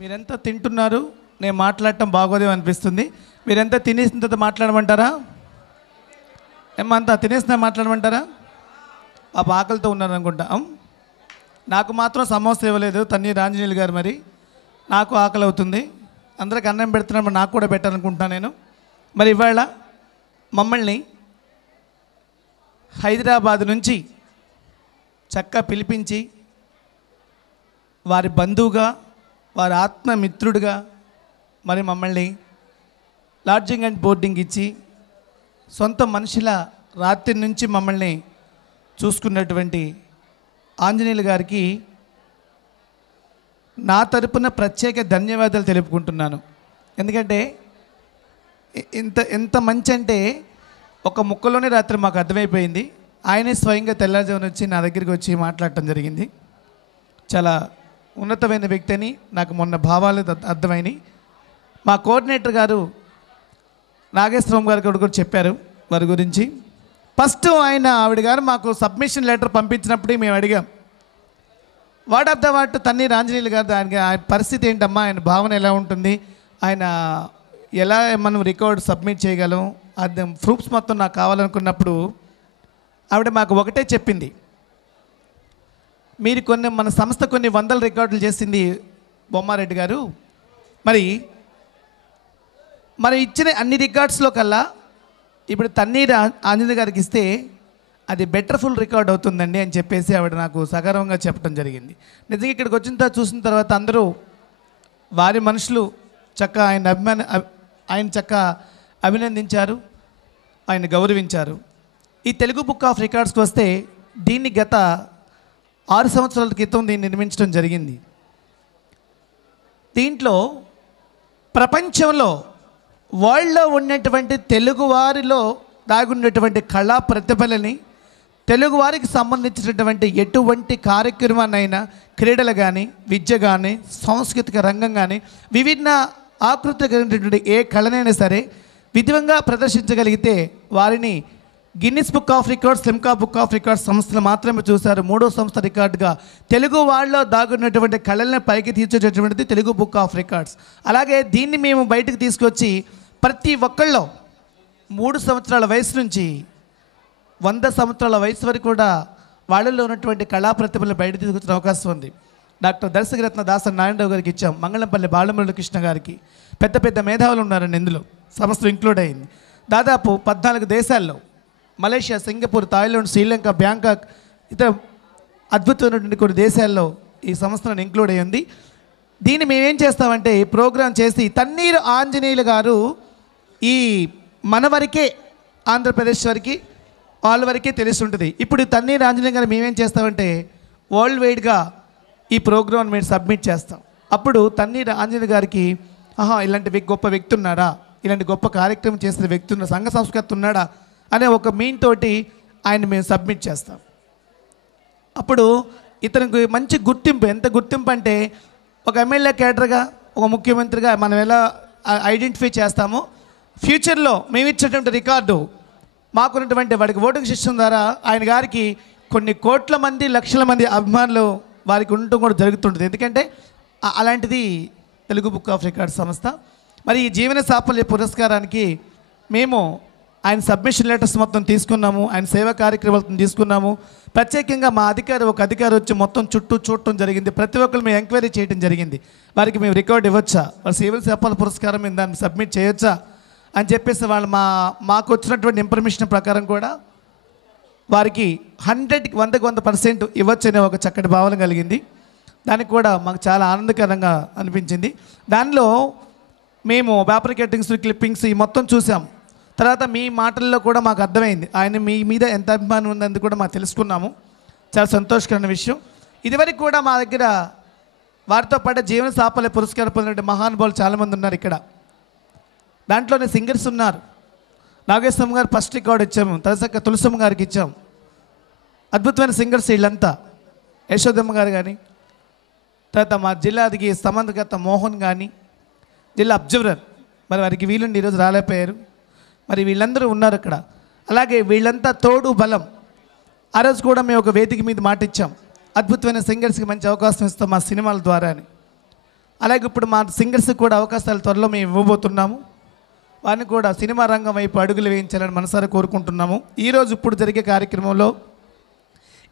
మీరెంత తింటున్నారు? నేను మాట్లాడటం బాగోదేమో అనిపిస్తుంది. మీరెంత తినేసిన తర్వాత మాట్లాడమంటారా? ఏమంతా తినేసినా మాట్లాడమంటారా? ఆ ఆకలితో ఉన్నారనుకుంటా. నాకు మాత్రం సమోసా ఇవ్వలేదు తన్నీరు ఆంజనేయులు గారు. మరి నాకు ఆకలి అవుతుంది. అందరికి అన్నం పెడుతున్నప్పుడు నాకు కూడా పెట్టాలనుకుంటున్నాను నేను. మరి ఇవాళ మమ్మల్ని హైదరాబాద్ నుంచి చక్కగా పిలిపించి వారి బంధువుగా, వారి ఆత్మమిత్రుడిగా మరి మమ్మల్ని లాడ్జింగ్ అండ్ బోర్డింగ్ ఇచ్చి సొంత మనిషిలా రాత్రి నుంచి మమ్మల్ని చూసుకున్నటువంటి ఆంజనేయులు గారికి నా తరపున ప్రత్యేక ధన్యవాదాలు తెలుపుకుంటున్నాను. ఎందుకంటే ఎంత మంచి అంటే ఒక ముక్కలోనే రాత్రి మాకు అర్థమైపోయింది. ఆయనే స్వయంగా తెల్లారుజామున వచ్చి నా దగ్గరికి వచ్చి మాట్లాడటం జరిగింది. చాలా ఉన్నతమైన వ్యక్తి అని నాకు మొన్న భావాలు అర్థమైనాయి. మా కోఆర్డినేటర్ గారు నాగేశ్వరం గారు కూడా చెప్పారు వారి గురించి. ఫస్ట్ ఆవిడ గారు మాకు సబ్మిషన్ లెటర్ పంపించినప్పుడే మేము అడిగాం, what of the what Tanneeru Anjaneyulu garu దానికి ఆయన పరిస్థితి ఏంటమ్మా, ఆయన భావన ఎలా ఉంటుంది, ఆయన ఎలా మనం రికార్డ్ సబ్మిట్ చేయగలం, అది ప్రూఫ్స్ మొత్తం నాకు కావాలనుకున్నప్పుడు ఆవిడ మాకు ఒకటే చెప్పింది, మీరు మన సంస్థ కొన్ని వందల రికార్డులు చేసింది బొమ్మారెడ్డి గారు, మరి ఇచ్చిన అన్ని రికార్డ్స్లో కల్లా ఇప్పుడు తన్నీరు ఆంజనేయ గారికి ఇస్తే అది బెటర్ఫుల్ రికార్డ్ అవుతుందండి అని చెప్పేసి ఆవిడ నాకు సగర్వంగా చెప్పడం జరిగింది. నిజంగా ఇక్కడికి వచ్చిన చూసిన తర్వాత అందరూ వారి మనుషులు చక్కగా ఆయన చక్కగా అభినందించారు, ఆయన గౌరవించారు. ఈ తెలుగు బుక్ ఆఫ్ రికార్డ్స్కి వస్తే దీన్ని గత 6 సంవత్సరాల క్రితం దీన్ని నిర్మించడం జరిగింది. దీంట్లో ప్రపంచంలో వరల్డ్లో ఉన్నటువంటి తెలుగువారిలో దాగున్నటువంటి కళా ప్రతిభలని, తెలుగువారికి సంబంధించినటువంటి ఎటువంటి కార్యక్రమాన్నైనా, క్రీడలు కానీ, విద్య కానీ, సాంస్కృతిక రంగం కానీ, విభిన్న ఆకృతి కలిగినటువంటి ఏ కళనైనా సరే విధివంగా ప్రదర్శించగలిగితే వారిని Guinness book of records, Limca book of records సంస్థలు మాత్రమే చూశారు. 3వ సంస్థ రికార్డుగా తెలుగు వాళ్ళలో దాగున్నటువంటి కళలను పైకి తీర్చేటటువంటిది తెలుగు బుక్ ఆఫ్ రికార్డ్స్. అలాగే దీన్ని మేము బయటకు తీసుకొచ్చి ప్రతి ఒక్కళ్ళలో 3 సంవత్సరాల వయసు నుంచి 100 సంవత్సరాల వయసు వరకు కూడా వాళ్ళల్లో ఉన్నటువంటి కళా ప్రతిభలు బయట తీసుకొచ్చిన అవకాశం ఉంది. డాక్టర్ దర్శకరత్న దాసరి నారాయణరావు గారికి ఇచ్చాం, మంగళంపల్లి బాలమురళి కృష్ణ గారికి, పెద్ద మేధావులు ఉన్నారండి ఇందులో, సంస్థ ఇంక్లూడ్ అయింది. దాదాపు 14 దేశాల్లో, Malaysia, Singapore, Thailand, Sri Lanka, Bangkok, ఇతర అద్భుతమైనటువంటి కొన్ని దేశాల్లో ఈ సంస్థను ఇంక్లూడ్ అయ్యి ఉంది. దీన్ని మేమేం చేస్తామంటే ఈ ప్రోగ్రాం చేసి తన్నీరు ఆంజనేయులు గారు ఈ మన వరకే, ఆంధ్రప్రదేశ్ వరకు వాళ్ళ వరకే తెలిసి ఉంటుంది. ఇప్పుడు తన్నీరు ఆంజనేయులు గారు మేమేం చేస్తామంటే వరల్డ్ వైడ్గా ఈ ప్రోగ్రాం మేము సబ్మిట్ చేస్తాం. అప్పుడు తన్నీరు ఆంజనేయులు గారికి ఇలాంటి గొప్ప వ్యక్తి ఉన్నాడా, ఇలాంటి గొప్ప కార్యక్రమం చేసిన వ్యక్తి ఉన్న సంఘ సంస్కృతి ఉన్నాడా అనే ఒక మీన్ తోటి ఆయన మేము సబ్మిట్ చేస్తాం. అప్పుడు ఇతనికి మంచి గుర్తింపు, ఎంత గుర్తింపు అంటే ఒక ఎమ్మెల్యే క్యాడర్గా, ఒక ముఖ్యమంత్రిగా మనం ఎలా ఐడెంటిఫై చేస్తామో, ఫ్యూచర్లో మేము ఇచ్చేటువంటి రికార్డు మాకున్నటువంటి వాడికి ఓటింగ్ సిస్టమ్ ద్వారా ఆయన గారికి కొన్ని కోట్ల మంది, లక్షల మంది అభిమానులు వారికి ఉండటం కూడా జరుగుతుంటుంది. ఎందుకంటే అలాంటిది తెలుగు బుక్ ఆఫ్ రికార్డ్స్ సంస్థ. మరి ఈ జీవన సాఫల్య పురస్కారానికి మేము ఆయన సబ్మిషన్ లెటర్స్ మొత్తం తీసుకున్నాము, ఆయన సేవా కార్యక్రమాలను తీసుకున్నాము. ప్రత్యేకంగా మా ఒక అధికారి వచ్చి మొత్తం చుట్టూ చూడటం జరిగింది. ప్రతి ఒక్కరు మేము ఎంక్వైరీ చేయడం జరిగింది. వారికి మేము రికార్డు ఇవ్వచ్చా, వాళ్ళ సివిల్ సేవల పురస్కారం మేము దాన్ని సబ్మిట్ చేయొచ్చా అని చెప్పేసి వాళ్ళు మాకు వచ్చినటువంటి ఇన్ఫర్మేషన్ ప్రకారం కూడా వారికి 100% ఇవ్వచ్చు అనే ఒక చక్కటి భావన కలిగింది. దానికి కూడా మాకు చాలా ఆనందకరంగా అనిపించింది. దానిలో మేము పేపర్ కటింగ్స్, క్లిప్పింగ్స్ ఈ మొత్తం చూసాం. తర్వాత మీ మాటల్లో కూడా మాకు అర్థమైంది ఆయన మీ మీద ఎంత అభిమానం ఉందని కూడా మాకు తెలుసుకున్నాము. చాలా సంతోషకరమైన విషయం. ఇదివరకు కూడా మా దగ్గర వారితో పాటు జీవన సాఫల్య పురస్కారం పొందిన మహానుభావులు చాలామంది ఉన్నారు ఇక్కడ. దాంట్లోనే సింగర్స్ ఉన్నారు. నాగేశ్వరం గారు ఫస్ట్ రికార్డు ఇచ్చాము, తలసక్క తులసమ్మ గారికి ఇచ్చాము. అద్భుతమైన సింగర్స్ వీళ్ళంతా. యశోదమ్మ గారు కానీ, తర్వాత మా జిల్లాదికి సంబంధకర్త మోహన్ కానీ, జిల్లా అబ్జర్వర్, మరి వారికి వీలుండి ఈరోజు రాలేకపోయారు. మరి వీళ్ళందరూ ఉన్నారు అక్కడ. అలాగే వీళ్ళంతా తోడు బలం. ఆ రోజు కూడా మేము ఒక వేదిక మీద మాట ఇచ్చాం, అద్భుతమైన సింగర్స్కి మంచి అవకాశం ఇస్తాం మా సినిమాల ద్వారా అని. అలాగే ఇప్పుడు మా సింగర్స్కి కూడా అవకాశాలు త్వరలో మేము ఇవ్వబోతున్నాము. వారిని కూడా సినిమా రంగం వైపు అడుగులు వేయించాలని మనసారా కోరుకుంటున్నాము. ఈరోజు ఇప్పుడు జరిగే కార్యక్రమంలో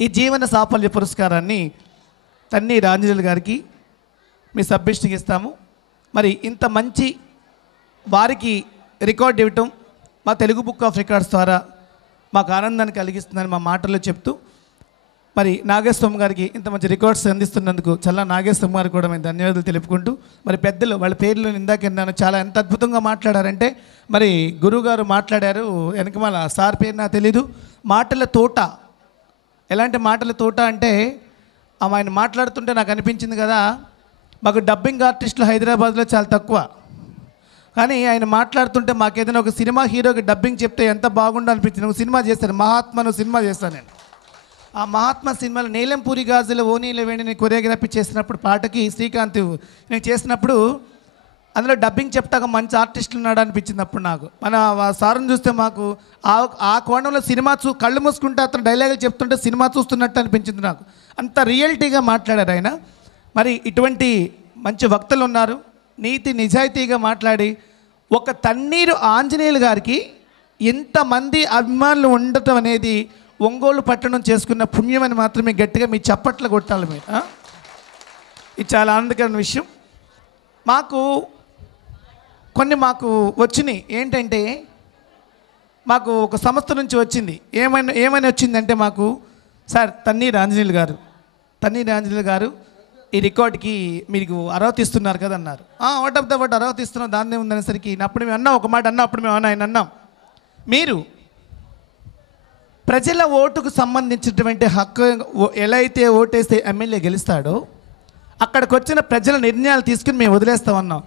ఈ జీవన సాఫల్య పురస్కారాన్ని తన్నీర్ ఆంజనేయులు గారికి మీ సబ్మిషన్కి ఇస్తాము. మరి ఇంత మంచి వారికి రికార్డ్ ఇవ్వటం మా తెలుగు బుక్ ఆఫ్ రికార్డ్స్ ద్వారా మాకు ఆనందాన్ని కలిగిస్తుందని మా మాటల్లో చెప్తూ, మరి నాగేశ్వరం గారికి ఇంత మంచి రికార్డ్స్ అందిస్తున్నందుకు చల్లా నాగేశ్వరం గారికి కూడా మేము ధన్యవాదాలు తెలుపుకుంటూ, మరి పెద్దలు వాళ్ళ పేర్లు ఇందాక విన్నాను, చాలా ఎంత అద్భుతంగా మాట్లాడారంటే, మరి గురువుగారు మాట్లాడారు, వెనకమాల సార్ పేరు నాకు తెలీదు, మాటల తోట. ఎలాంటి మాటల తోట అంటే ఆయన మాట్లాడుతుంటే నాకు అనిపించింది కదా, మాకు డబ్బింగ్ ఆర్టిస్టులు హైదరాబాద్లో చాలా తక్కువ, కానీ ఆయన మాట్లాడుతుంటే మాకు ఏదైనా ఒక సినిమా హీరోకి డబ్బింగ్ చెప్తే ఎంత బాగుండో అనిపించింది. ఒక సినిమా చేశాను, మహాత్మను సినిమా చేస్తాను నేను. ఆ మహాత్మా సినిమాలో నీలంపూరి గాజుల ఓనీల వేణిని కొరియోగ్రఫీ చేసినప్పుడు పాటకి శ్రీకాంత్ నేను చేసినప్పుడు అందులో డబ్బింగ్ చెప్తాక మంచి ఆర్టిస్టులు ఉన్నాడు అనిపించింది. అప్పుడు నాకు మన సార్ని చూస్తే మాకు ఆ కోణంలో సినిమా కళ్ళు మూసుకుంటే అతను డైలాగులు చెప్తుంటే సినిమా చూస్తున్నట్టు అనిపించింది నాకు. అంత రియాలిటీగా మాట్లాడారు ఆయన. మరి ఇటువంటి మంచి వక్తలు ఉన్నారు, నీతి నిజాయితీగా మాట్లాడి ఒక తన్నీరు ఆంజనేయులు గారికి ఇంతమంది అభిమానులు ఉండటం అనేది ఒంగోలు పట్టణం చేసుకున్న పుణ్యం అని మాత్రమే గట్టిగా మీ చప్పట్లు కొట్టాలి మీరు. ఇది చాలా ఆనందకరమైన విషయం. మాకు వచ్చినాయి ఏంటంటే, మాకు ఒక సంస్థ నుంచి వచ్చింది. ఏమైనా వచ్చిందంటే మాకు, సార్ తన్నీర్ ఆంజనేయులు గారు ఈ రికార్డ్కి మీకు అర్హత ఇస్తున్నారు కదా అన్నారు. వాట్ ఆఫ్ ద వాట్ అర్హత ఇస్తున్నాం దాన్నే ఉందనేసరికి అప్పుడు మేము అన్నాం, ఒక మాట అన్నా, అప్పుడు మేము ఆయన అన్నాం, మీరు ప్రజల ఓటుకు సంబంధించినటువంటి హక్కు ఎలా అయితే ఓటేస్తే ఎమ్మెల్యే గెలుస్తాడో అక్కడికి వచ్చిన ప్రజల నిర్ణయాలు తీసుకుని మేము వదిలేస్తామన్నాం.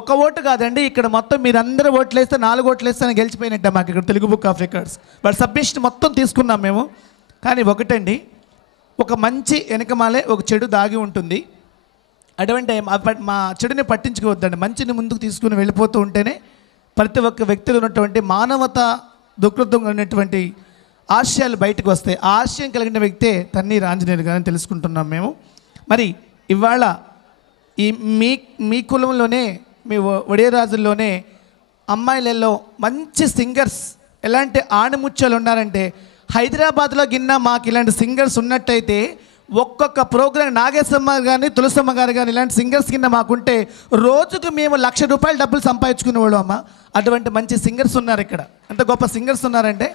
ఒక ఓటు కాదండి, ఇక్కడ మొత్తం మీరు అందరూ ఓట్లు వేస్తే 4 ఓట్లు వేస్తే గెలిచిపోయినట్టే మాకు ఇక్కడ తెలుగు బుక్ ఆఫ్ రికార్డ్స్. వాటి సబ్మిషన్ మొత్తం తీసుకున్నాం మేము. కానీ ఒకటండి, ఒక మంచి వెనకమాలే ఒక చెడు దాగి ఉంటుంది. అటువంటి మా చెడుని పట్టించుకోవద్దండి, మంచిని ముందుకు తీసుకుని వెళ్ళిపోతూ ఉంటేనే ప్రతి ఒక్క వ్యక్తిలో ఉన్నటువంటి మానవత దృక్పథంగా ఉన్నటువంటి ఆశయాలు బయటకు వస్తాయి. ఆ ఆశయం కలిగిన వ్యక్తే తన్నీర్ ఆంజనేయులు గారిని తెలుసుకుంటున్నాం మేము. మరి ఇవాళ ఈ మీ కులంలోనే, మీ ఒడియరాజుల్లోనే అమ్మాయిలలో మంచి సింగర్స్ ఎలాంటి ఆణిముత్యాలు ఉన్నారంటే, హైదరాబాద్లో గిన్న మాకు ఇలాంటి సింగర్స్ ఉన్నట్టయితే ఒక్కొక్క ప్రోగ్రాం నాగేశమ్మ గారిని, తులసమ్మ గారు కానీ ఇలాంటి సింగర్స్ కింద మాకుంటే రోజుకు మేము ₹1,00,000 డబ్బులు సంపాదించుకునేవాళ్ళం అమ్మ. అటువంటి మంచి సింగర్స్ ఉన్నారు ఇక్కడ. ఎంత గొప్ప సింగర్స్ ఉన్నారంటే,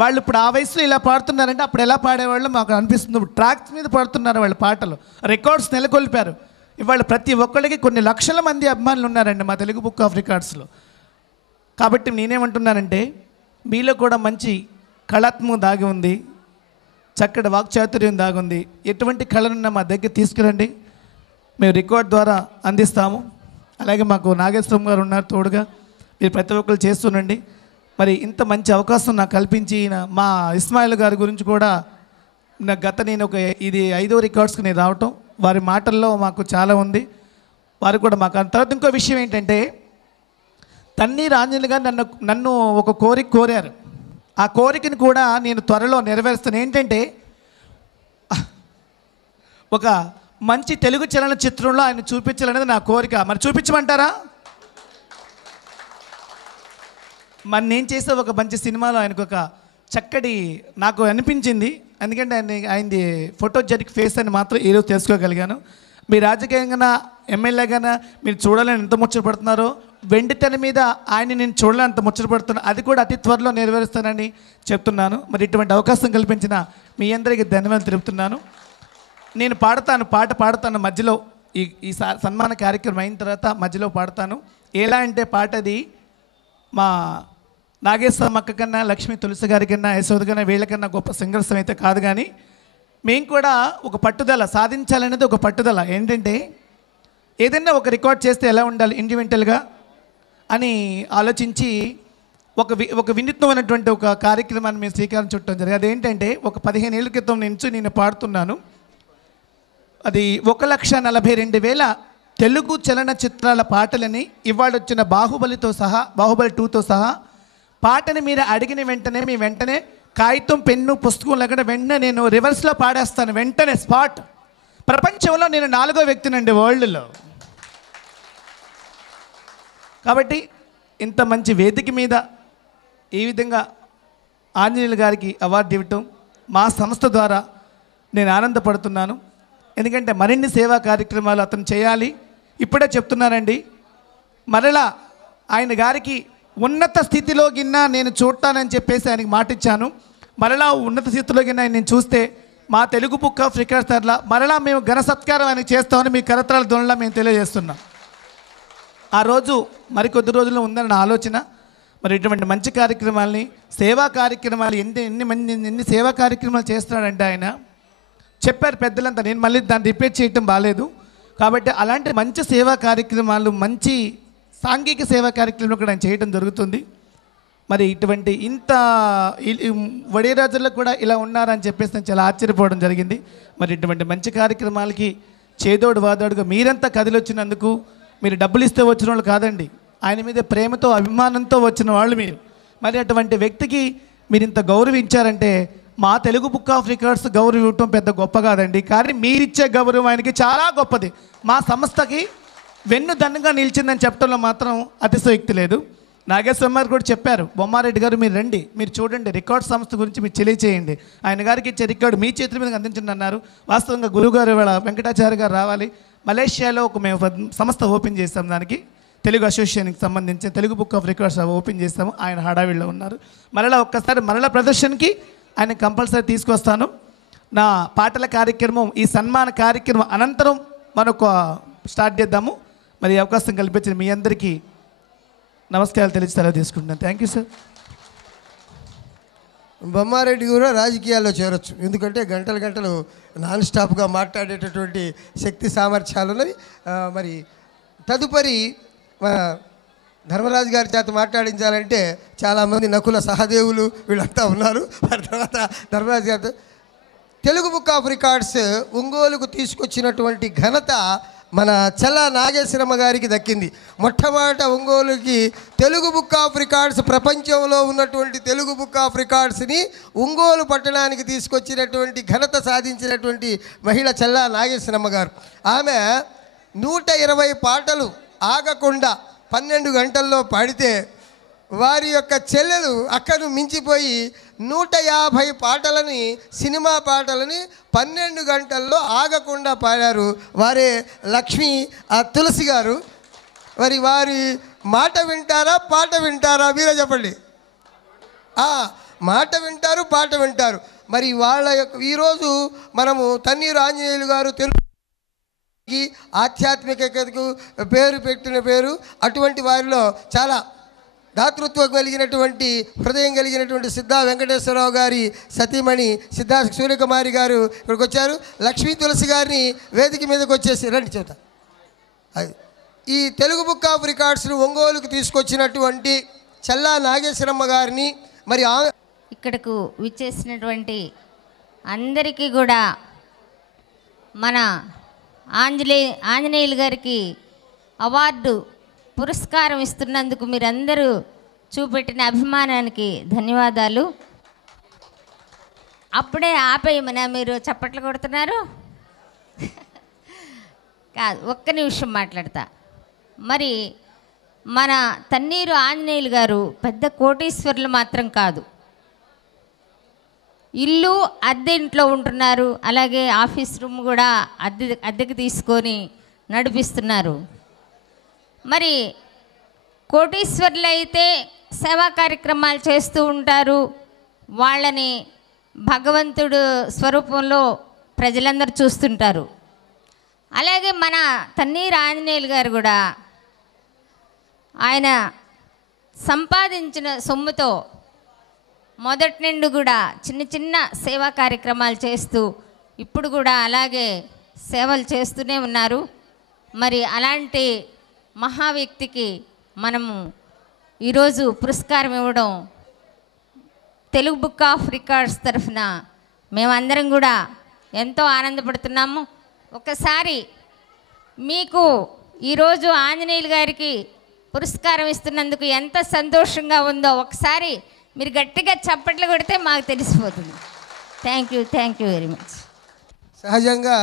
వాళ్ళు ఇప్పుడు ఆ వయసులో ఇలా పాడుతున్నారంటే అప్పుడు ఎలా పాడేవాళ్ళు మాకు అనిపిస్తుంది. ట్రాక్స్ మీద పాడుతున్నారు వాళ్ళ పాటలు, రికార్డ్స్ నెలకొల్పారు. ఇవాళ ప్రతి ఒక్కరికి కొన్ని లక్షల మంది అభిమానులు ఉన్నారండి మా తెలుగు బుక్ ఆఫ్ రికార్డ్స్లో. కాబట్టి నేనేమంటున్నానంటే, మీలో కూడా మంచి కళాత్మకం దాగి ఉంది, చక్కటి వాక్చాతుర్యం దాగి ఉంది. ఎటువంటి కళనున్నా మా దగ్గర తీసుకురండి, మేము రికార్డ్ ద్వారా అందిస్తాము. అలాగే మాకు నాగేశ్వరం గారు ఉన్నారు తోడుగా, మీరు ప్రతి ఒక్కరు చేస్తుండండి. మరి ఇంత మంచి అవకాశం నాకు కల్పించి మా ఇస్మాయిల్ గారి గురించి కూడా నేను ఒక ఇది 5వ రికార్డ్స్కి నేను రావటం, వారి మాటల్లో మాకు చాలా ఉంది. వారు కూడా మాకు తర్వాత ఇంకో విషయం ఏంటంటే, తన్నీర్ ఆంజనేయులు గారు నన్ను ఒక కోరిక కోరారు. ఆ కోరికను కూడా నేను త్వరలో నెరవేరుస్తాను. ఏంటంటే, ఒక మంచి తెలుగు చలనచిత్రంలో ఆయన చూపించాలనేది నా కోరిక. మరి చూపించమంటారా? మరి నేను చేసే ఒక మంచి సినిమాలో ఆయనకు ఒక చక్కటి నాకు అనిపించింది. ఎందుకంటే ఆయనది ఫోటోజెనిక్ ఫేస్ అని మాత్రం ఈరోజు తెలుసుకోగలిగాను. మీ రాజకీయంగా ఎమ్మెల్యేగానా మీరు చూడాలని ఎంత ముచ్చటపడుతున్నారో, వెండితెర మీద ఆయన నేను చూడాలని అంత ముచ్చటపడుతున్నాను. అది కూడా అతి త్వరలో నెరవేరుస్తానని చెప్తున్నాను. మరి ఇటువంటి అవకాశం కల్పించిన మీ అందరికీ ధన్యవాదాలు తెలుపుతున్నాను. నేను పాట పాడతాను మధ్యలో, ఈ సన్మాన కార్యక్రమం అయిన తర్వాత మధ్యలో పాడతాను. ఎలా అంటే పాటది మా నాగేశ్వరం అక్క కన్నా, లక్ష్మీ తులసి గారి కన్నా, యశోద కన్నా, వీళ్ళకన్నా గొప్ప సింగర్స్ అయితే కాదు. కానీ మేము కూడా ఒక పట్టుదల సాధించాలనేది ఒక పట్టుదల. ఏంటంటే, ఏదైనా ఒక రికార్డ్ చేస్తే ఎలా ఉండాలి ఇండివిజువల్గా అని ఆలోచించి ఒక వినూత్నమైనటువంటి ఒక కార్యక్రమాన్ని మేము శ్రీకారం చుట్టడం జరిగింది. అదేంటంటే, ఒక 15 ఏళ్ళ క్రితం నుంచి నేను పాడుతున్నాను. అది 1,42,000 తెలుగు చలనచిత్రాల పాటలని ఇవాళ వచ్చిన బాహుబలితో సహా, బాహుబలి 2తో సహా పాటని మీరు అడిగిన వెంటనే మీ వెంటనే కాగితం, పెన్ను, పుస్తకం లేకుండా వెంటనే నేను రివర్స్లో పాడేస్తాను, వెంటనే స్పాట్. ప్రపంచంలో నేను 4వ వ్యక్తినండి వరల్డ్లో. కాబట్టి ఇంత మంచి వేదిక మీద ఈ విధంగా ఆంజనేయులు గారికి అవార్డు ఇవ్వటం మా సంస్థ ద్వారా నేను ఆనందపడుతున్నాను. ఎందుకంటే మరిన్ని సేవా కార్యక్రమాలు అతను చేయాలి. ఇప్పుడే చెప్తున్నారండి, మరలా ఆయన గారికి ఉన్నత స్థితిలో గిన్నా నేను చూడటానని చెప్పేసి ఆయనకి మాట ఇచ్చాను. మరలా ఉన్నత స్థితిలో గిన్నా నేను చూస్తే మా తెలుగు బుక్ ఆఫ్ రికార్డ్స్ తరలా మరలా మేము ఘన సత్కారం ఆయనకి చేస్తామని మీ కరతాళ ధ్వనులా మేము తెలియజేస్తున్నాం. ఆ రోజు మరికొద్ది రోజుల్లో ఉందని నా ఆలోచన. మరి ఇటువంటి మంచి కార్యక్రమాలని, సేవా కార్యక్రమాలు ఎన్ని సేవా కార్యక్రమాలు చేస్తున్నాడంటే ఆయన చెప్పారు పెద్దలంతా. నేను మళ్ళీ దాన్ని రిపీట్ చేయటం బాగాలేదు. కాబట్టి అలాంటి మంచి సేవా కార్యక్రమాలు, మంచి సాంఘిక సేవా కార్యక్రమాలు కూడా ఆయన చేయడం జరుగుతుంది. మరి ఇటువంటి ఇంత వడిరాజుల్లో కూడా ఇలా ఉన్నారని చెప్పేసి నేను చాలా ఆశ్చర్యపోవడం జరిగింది. మరి ఇటువంటి మంచి కార్యక్రమాలకి చేదోడు వాదోడుగా మీరంతా కదిలొచ్చినందుకు, మీరు డబ్బులు ఇస్తే వచ్చిన వాళ్ళు కాదండి, ఆయన మీద ప్రేమతో అభిమానంతో వచ్చిన వాళ్ళు మీరు. మరి అటువంటి వ్యక్తికి మీరు ఇంత గౌరవించారంటే మా తెలుగు బుక్ ఆఫ్ రికార్డ్స్ గౌరవం ఇవ్వటం పెద్ద గొప్ప కాదండి, కానీ మీరిచ్చే గౌరవం ఆయనకి చాలా గొప్పది. మా సంస్థకి వెన్నుదన్నుగా నిలిచిందని చెప్పడంలో మాత్రం అతిశయోక్తి లేదు. నాగేశ్వర గారు కూడా చెప్పారు, బొమ్మారెడ్డి గారు మీరు రండి, మీరు చూడండి, రికార్డ్ సంస్థ గురించి మీరు తెలియచేయండి, ఆయన గారికి ఇచ్చే రికార్డు మీ చేతుల మీద అందించండి అన్నారు. వాస్తవంగా గురుగారు ఇవాళ వెంకటాచార్య గారు రావాలి. మలేషియాలో మేము సంస్థ ఓపెన్ చేస్తాం, దానికి తెలుగు అసోసియేషన్కి సంబంధించి Telugu book of records open చేస్తాము. ఆయన హడావిడిలో ఉన్నారు. మరలా ఒక్కసారి మరలా ప్రదర్శనకి ఆయన కంపల్సరీ తీసుకొస్తాను. నా పాటల కార్యక్రమం, ఈ సన్మాన కార్యక్రమం అనంతరం మనకు స్టార్ట్ చేద్దాము. మరి అవకాశం కల్పించిన మీ అందరికీ నమస్కారాలు తెలిసి సెలవు తీసుకుంటున్నాను. Thank you sir. బొమ్మారెడ్డి కూడా రాజకీయాల్లో చేరొచ్చు, ఎందుకంటే గంటలు నాన్ స్టాప్గా మాట్లాడేటటువంటి శక్తి సామర్థ్యాలు ఉన్నాయి. మరి తదుపరి ధర్మరాజు గారి చేత మాట్లాడించాలంటే చాలామంది నకుల సహదేవులు వీళ్ళంతా ఉన్నారు. మరి తర్వాత ధర్మరాజు గారితో తెలుగు బుక్ ఆఫ్ రికార్డ్స్ ఒంగోలుకు తీసుకొచ్చినటువంటి ఘనత మన చల్లా నాగేశ్వరమ్మ గారికి దక్కింది. మొట్టమొదట ఒంగోలుకి తెలుగు బుక్ ఆఫ్ రికార్డ్స్, ప్రపంచంలో ఉన్నటువంటి తెలుగు బుక్ ఆఫ్ రికార్డ్స్ని ఒంగోలు పట్టణానికి తీసుకొచ్చినటువంటి ఘనత సాధించినటువంటి మహిళ చల్లా నాగేశ్వరమ్మ గారు. ఆమె 120 పాటలు ఆగకుండా 12 గంటల్లో పాడితే వారి యొక్క చెల్లెలు అక్కను మించిపోయి 150 పాటలని, సినిమా పాటలని 12 గంటల్లో ఆగకుండా పాడారు. వారే లక్ష్మి తులసి గారు. మరి వారి మాట వింటారా, పాట వింటారా? మీరే చెప్పండి. మాట వింటారు, పాట వింటారు. మరి వాళ్ళ యొక్క ఈరోజు మనము తన్నీరు ఆంజనేయులు గారు తెలుగు ఆధ్యాత్మికతకు పేరు పెట్టిన పేరు. అటువంటి వారిలో చాలా దాతృత్వం కలిగినటువంటి, హృదయం కలిగినటువంటి సిద్ధా వెంకటేశ్వరరావు గారి సతీమణి సిద్ధా సూర్యకుమారి గారు ఇక్కడికి వచ్చారు. లక్ష్మీ తులసి గారిని వేదిక మీదకి వచ్చేసి రండి చెబుతా. ఈ తెలుగు బుక్ ఆఫ్ రికార్డ్స్ను ఒంగోలుకు తీసుకొచ్చినటువంటి చల్లా నాగేశ్వరమ్మ గారిని, మరి ఇక్కడకు విచ్చేసినటువంటి అందరికీ కూడా మన ఆంజనేయులు గారికి అవార్డు పురస్కారం ఇస్తున్నందుకు మీరందరూ చూపెట్టిన అభిమానానికి ధన్యవాదాలు. అప్పుడే ఆపేయమనా మీరు చప్పట్లు కొడుతున్నారు? కాదు, ఒక్క నిమిషం మాట్లాడతా. మరి మన తన్నీరు ఆంజనేయులు గారు పెద్ద కోటీశ్వరులు మాత్రం కాదు, ఇల్లు అద్దె ఇంట్లో ఉంటున్నారు, అలాగే ఆఫీస్ రూమ్ కూడా అద్దెకి తీసుకొని నడిపిస్తున్నారు. మరి కోటీశ్వర్లు అయితే సేవా కార్యక్రమాలు చేస్తూ ఉంటారు, వాళ్ళని భగవంతుడు స్వరూపంలో ప్రజలందరూ చూస్తుంటారు. అలాగే మన తన్నీరు ఆంజనేయులు గారు కూడా ఆయన సంపాదించిన సొమ్ముతో మొదటి నుండి కూడా చిన్న చిన్న సేవా కార్యక్రమాలు చేస్తూ ఇప్పుడు కూడా అలాగే సేవలు చేస్తూనే ఉన్నారు. మరి అలాంటి మహా వ్యక్తికి మనము ఈరోజు పురస్కారం ఇవ్వడం తెలుగు బుక్ ఆఫ్ రికార్డ్స్ తరఫున మేమందరం కూడా ఎంతో ఆనందపడుతున్నాము. ఒకసారి మీకు ఈరోజు ఆంజనేయులు గారికి పురస్కారం ఇస్తున్నందుకు ఎంత సంతోషంగా ఉందో ఒకసారి మీరు గట్టిగా చప్పట్లు కొడితే మాకు తెలిసిపోతుంది. Thank you very much. సహజంగా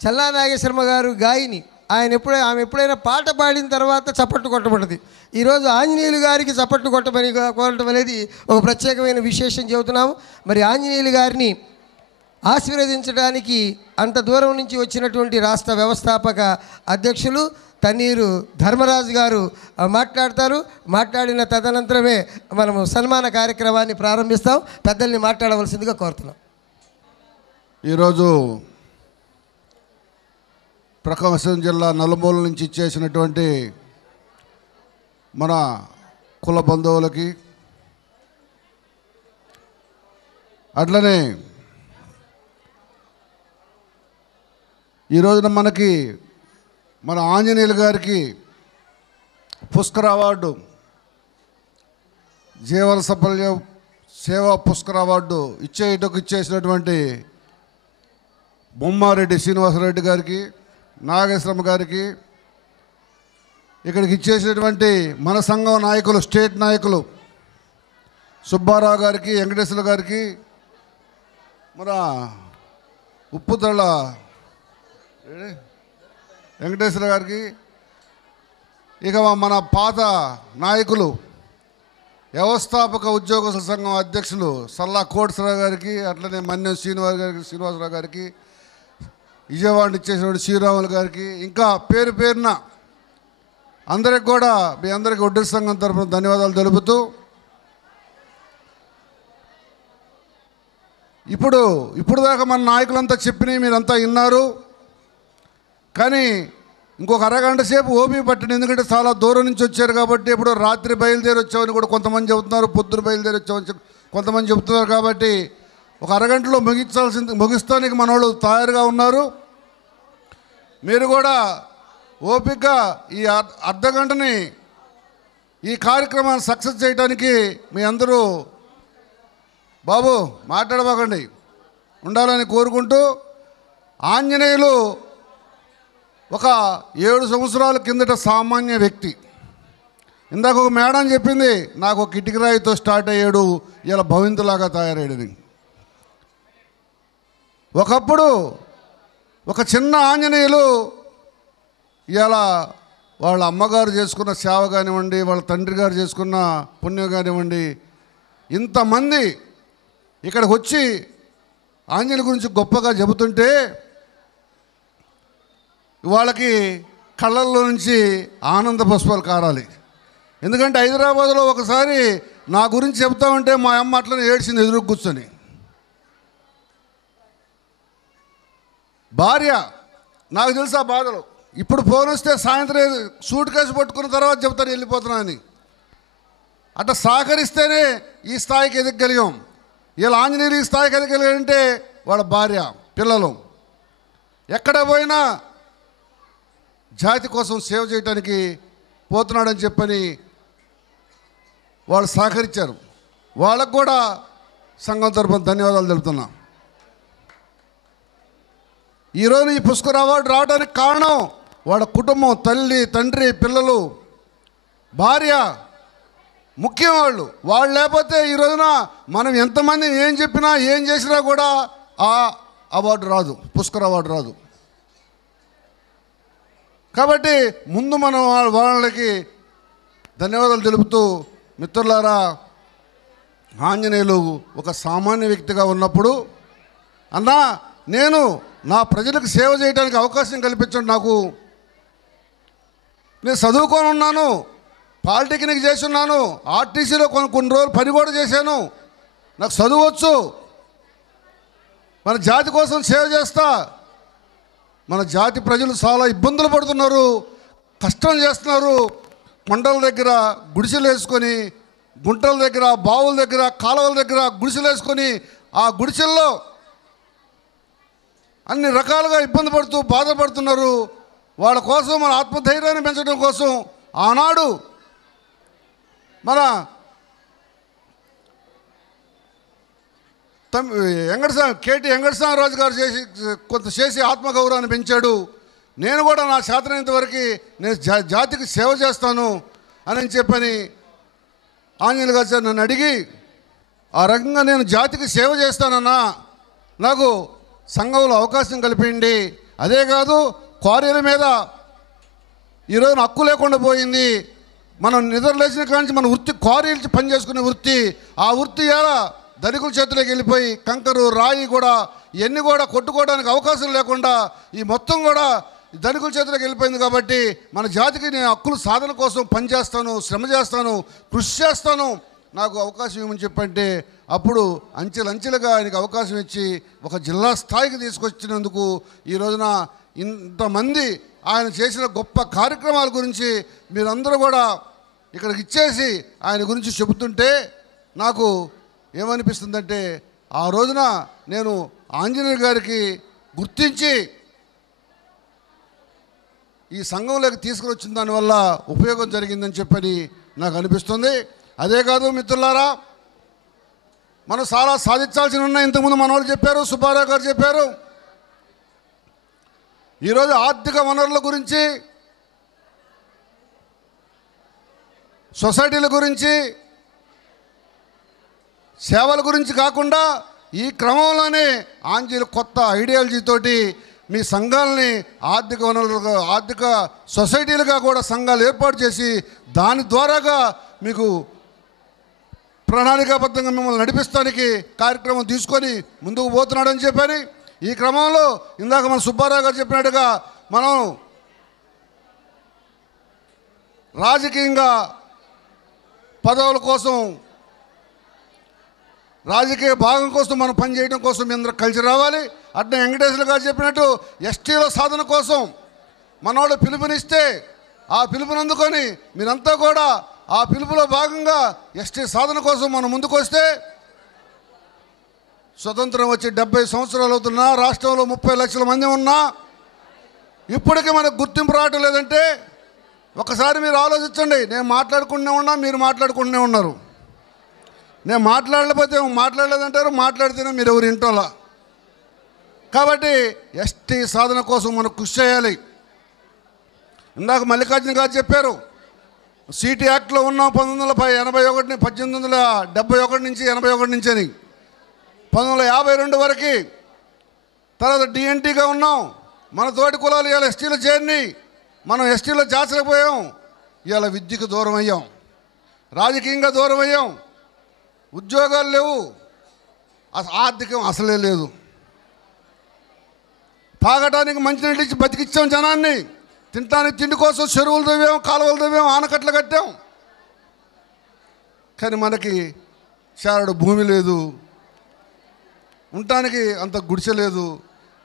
చల్లా నాగేశ్వరమ్మ గారు గాయని, ఆమె ఎప్పుడైనా పాట పాడిన తర్వాత చప్పట్లు కొట్టబడుతుంది. ఈరోజు ఆంజనేయులు గారికి చప్పట్లు కొట్టడం అనేది ఒక ప్రత్యేకమైన విశేషం చెబుతున్నాము. మరి ఆంజనేయులు గారిని ఆశీర్వదించడానికి అంత దూరం నుంచి వచ్చినటువంటి రాష్ట్ర వ్యవస్థాపక అధ్యక్షులు తన్నీరు ధర్మరాజు గారు మాట్లాడతారు. మాట్లాడిన తదనంతరమే మనము సన్మాన కార్యక్రమాన్ని ప్రారంభిస్తాం. పెద్దల్ని మాట్లాడవలసిందిగా కోరుతున్నాం. ఈరోజు ప్రకాశం జిల్లా నలుమూల నుంచి ఇచ్చేసినటువంటి మన కుల బంధువులకి, అట్లనే ఈ రోజున మనకి మన ఆంజనేయులు గారికి పుష్కర్ అవార్డు, జీవన సఫల్య సేవా పుష్కర్ అవార్డు ఇచ్చేసినటువంటి బొమ్మారెడ్డి శ్రీనివాసరెడ్డి గారికి, నాగేశ్వరమ్మ గారికి, ఇక్కడికి ఇచ్చేసినటువంటి మన సంఘం నాయకులు, స్టేట్ నాయకులు సుబ్బారావు గారికి, వెంకటేశ్వర గారికి, మన ఉప్పుదళ్ళ వెంకటేశ్వర గారికి, ఇక మన పాత నాయకులు వ్యవస్థాపక ఉద్యోగస్తుల సంఘం అధ్యక్షులు సల్లా కోటేశ్వరరావు గారికి, అట్లనే మన్యం శ్రీనివాసరావు గారికి, విజయవాడ ఇచ్చేసినటువంటి శ్రీరాములు గారికి, ఇంకా పేరు పేరున అందరికి కూడా మీ అందరికీ ఒడ్డు సంఘం తరఫున ధన్యవాదాలు తెలుపుతూ, ఇప్పుడు దాకా మన నాయకులంతా చెప్పినవి మీరంతా విన్నారు. కానీ ఇంకొక అరగంట సేపు ఓపి పట్టింది. ఎందుకంటే చాలా దూరం నుంచి వచ్చారు కాబట్టి, ఇప్పుడు రాత్రి బయలుదేరి వచ్చామని కూడా కొంతమంది చెబుతున్నారు, పొద్దున బయలుదేరి వచ్చామని కొంతమంది చెబుతున్నారు. కాబట్టి ఒక అరగంటలో ముగిస్తానికి మన వాళ్ళు తయారుగా ఉన్నారు. మీరు కూడా ఓపికగా ఈ అర్ధగంటని ఈ కార్యక్రమాన్ని సక్సెస్ చేయడానికి మీ అందరూ బాబు మాట్లాడబాకండి ఉండాలని కోరుకుంటూ, ఆంజనేయులు ఒక 7 సంవత్సరాల కిందట సామాన్య వ్యక్తి. ఇందాక ఒక మేడం చెప్పింది, నాకు ఒక కిటికరాయితో స్టార్ట్ అయ్యాడు, ఇలా భవింతులాగా తయారయ్యాడని. ఒకప్పుడు ఒక చిన్న ఆంజనేయులు ఇలా వాళ్ళ అమ్మగారు చేసుకున్న సేవ కానివ్వండి, వాళ్ళ తండ్రి గారు చేసుకున్న పుణ్యం కానివ్వండి, ఇంతమంది ఇక్కడికి వచ్చి ఆంజనేయుల గురించి గొప్పగా చెబుతుంటే వాళ్ళకి కళ్ళల్లో నుంచి ఆనంద పుష్పాలు కారాలి. ఎందుకంటే హైదరాబాద్లో ఒకసారి నా గురించి చెప్తా ఉంటే మా అమ్మ అట్లనే ఏడ్చింది ఎదురు కూర్చొని. భార్య నాకు తెలుసు ఆ బాధలు. ఇప్పుడు ఫోన్ వస్తే సాయంత్రం సూట్ కేసు పట్టుకున్న తర్వాత చెప్తాను వెళ్ళిపోతున్నా అని. అట్లా సహకరిస్తేనే ఈ స్థాయికి ఎదగలిగాం. ఇలా ఆంజనేయులు ఈ స్థాయికి ఎదగలిగాడంటే వాళ్ళ భార్య, పిల్లలు ఎక్కడ పోయినా జాతి కోసం సేవ చేయడానికి పోతున్నాడని చెప్పని వాళ్ళు సహకరించారు. వాళ్ళకు కూడా సంఘం తరపున ధన్యవాదాలు తెలుపుతున్నా. ఈరోజు ఈ పుష్కర్ అవార్డు రావడానికి కారణం వాళ్ళ కుటుంబం, తల్లి, తండ్రి, పిల్లలు, భార్య ముఖ్యం. వాళ్ళు లేకపోతే ఈ రోజున మనం ఎంతమంది ఏం చెప్పినా ఏం చేసినా కూడా ఆ అవార్డు రాదు, పుష్కర్ అవార్డు రాదు. కాబట్టి ముందు మనం వాళ్ళకి ధన్యవాదాలు తెలుపుతూ, మిత్రులారా, ఆంజనేయులు ఒక సామాన్య వ్యక్తిగా ఉన్నప్పుడు, అన్నా నేను నా ప్రజలకు సేవ చేయడానికి అవకాశం కల్పించండి. నేను చదువుకొని ఉన్నాను, పాలిటెక్నిక్ చేసి ఉన్నాను, ఆర్టీసీలో కొన్ని రోజులు పని కూడా చేశాను, నాకు చదువచ్చు, మన జాతి కోసం సేవ చేస్తా. మన జాతి ప్రజలు చాలా ఇబ్బందులు పడుతున్నారు, కష్టం చేస్తున్నారు. కొండల దగ్గర గుడిసెలు వేసుకొని, గుంటల దగ్గర, బావుల దగ్గర, కాలువల దగ్గర గుడిసెలు వేసుకొని, ఆ గుడిసెల్లో అన్ని రకాలుగా ఇబ్బంది పడుతూ బాధపడుతున్నారు. వాళ్ళ కోసం మన ఆత్మధైర్యాన్ని పెంచడం కోసం ఆనాడు మన కేటీ వెంకటస్వామిరాజు గారు చేసి ఆత్మగౌరవాన్ని పెంచాడు. నేను కూడా నా చేతనైనంత వరకు నేను జాతికి సేవ చేస్తాను అని చెప్పని ఆంజనేయులు గారు నన్ను అడిగి, ఆ రకంగా నేను జాతికి సేవ చేస్తానన్నా, నాకు సంఘంలో అవకాశం కల్పిండి. అదే కాదు, క్వారీల మీద ఈరోజు హక్కు లేకుండా పోయింది. మనం నిద్రలేసిన కాంచి మన వృత్తి క్వారీలు పని చేసుకునే వృత్తి, ఆ వృత్తి ఎలా ధనికుల చేతిలోకి వెళ్ళిపోయి కంకరు రాయి కూడా ఇవన్నీ కూడా కొట్టుకోవడానికి అవకాశం లేకుండా ఈ మొత్తం కూడా ధనికుల చేతిలోకి వెళ్ళిపోయింది. కాబట్టి మన జాతికి నేను హక్కుల సాధన కోసం పనిచేస్తాను, శ్రమ చేస్తాను, కృషి చేస్తాను, నాకు అవకాశం ఇవ్వమని చెప్పంటే అప్పుడు అంచెలంచెలుగా ఆయనకి అవకాశం ఇచ్చి ఒక జిల్లా స్థాయికి తీసుకొచ్చినందుకు ఈ రోజున ఇంతమంది ఆయన చేసిన గొప్ప కార్యక్రమాల గురించి మీరందరూ కూడా ఇక్కడికి ఇచ్చేసి ఆయన గురించి చెబుతుంటే నాకు ఏమనిపిస్తుందంటే ఆ రోజున నేను ఆంజనేయ గారికి గుర్తించి ఈ సంఘంలోకి తీసుకువచ్చిన దానివల్ల ఉపయోగం జరిగిందని చెప్పని నాకు అనిపిస్తుంది. అదే కాదు మిత్రులారా, మనం చాలా సాధించాల్సి ఉన్నాయి. ఇంతకుముందు మన వాళ్ళు చెప్పారు, సుబ్బారావు గారు చెప్పారు. ఈరోజు ఆర్థిక వనరుల గురించి, సొసైటీల గురించి, సేవల గురించి కాకుండా ఈ క్రమంలోనే ఆంజనేయులు కొత్త ఐడియాలజీతోటి మీ సంఘాలని ఆర్థిక వనరులుగా, ఆర్థిక సొసైటీలుగా కూడా సంఘాలు ఏర్పాటు చేసి దాని ద్వారాగా మీకు ప్రణాళికాబద్ధంగా మిమ్మల్ని నడిపిస్తానికి కార్యక్రమం తీసుకొని ముందుకు పోతున్నాడని చెప్పని ఈ క్రమంలో ఇందాక మన సుబ్బారావు గారు చెప్పినట్టుగా మనం రాజకీయంగా పదవుల కోసం, రాజకీయ భాగం కోసం మనం పనిచేయడం కోసం మీ అందరూ కలిసి రావాలి. అట్నే వెంకటేశ్వర గారు చెప్పినట్టు ఎస్టీల సాధన కోసం మనోళ్ళు పిలుపునిస్తే ఆ పిలుపుని అందుకొని మీరంతా కూడా ఆ పిలుపులో భాగంగా ఎస్టీ సాధన కోసం మనం ముందుకు వస్తే స్వతంత్రం వచ్చి 70 సంవత్సరాలు అవుతున్నా, రాష్ట్రంలో 30 లక్షల మంది ఉన్నా ఇప్పటికీ మనకు గుర్తింపు రావటం లేదంటే ఒకసారి మీరు ఆలోచించండి. నేను మాట్లాడుకుంటూనే ఉన్నా, మీరు మాట్లాడుకుంటూనే ఉన్నారు. నేను మాట్లాడలేకపోతే మాట్లాడలేదంటారు, మాట్లాడితేనే మీరు ఎవరు ఇంటోలా. కాబట్టి ఎస్టీ సాధన కోసం మనం కృషి చేయాలి. ఇందాక మల్లికార్జున గారు చెప్పారు, సిటీ యాక్ట్లో ఉన్నాం 1881 1871 నుంచి 81 నుంచి అని, 1952 వరకు. తర్వాత డిఎన్టీగా ఉన్నాం. మన తోటి కులాలు ఇవాళ ఎస్టీలో చేరిని, మనం ఎస్టీలో చేర్చలేకపోయాం. ఇవాళ విద్యకు దూరం అయ్యాం, రాజకీయంగా దూరం అయ్యాం, ఉద్యోగాలు లేవు, ఆర్థికం అసలే లేదు. తాగటానికి మంచినీళ్ళు ఇచ్చి బతికిచ్చాం జనాన్ని, తినటానికి తిండి కోసం చెరువులు తవ్వాం, కాలువలు తవ్వాం, ఆనకట్లు కట్టాం. కానీ మనకి చారడు భూమి లేదు, ఉండటానికి అంత గుడిసె లేదు.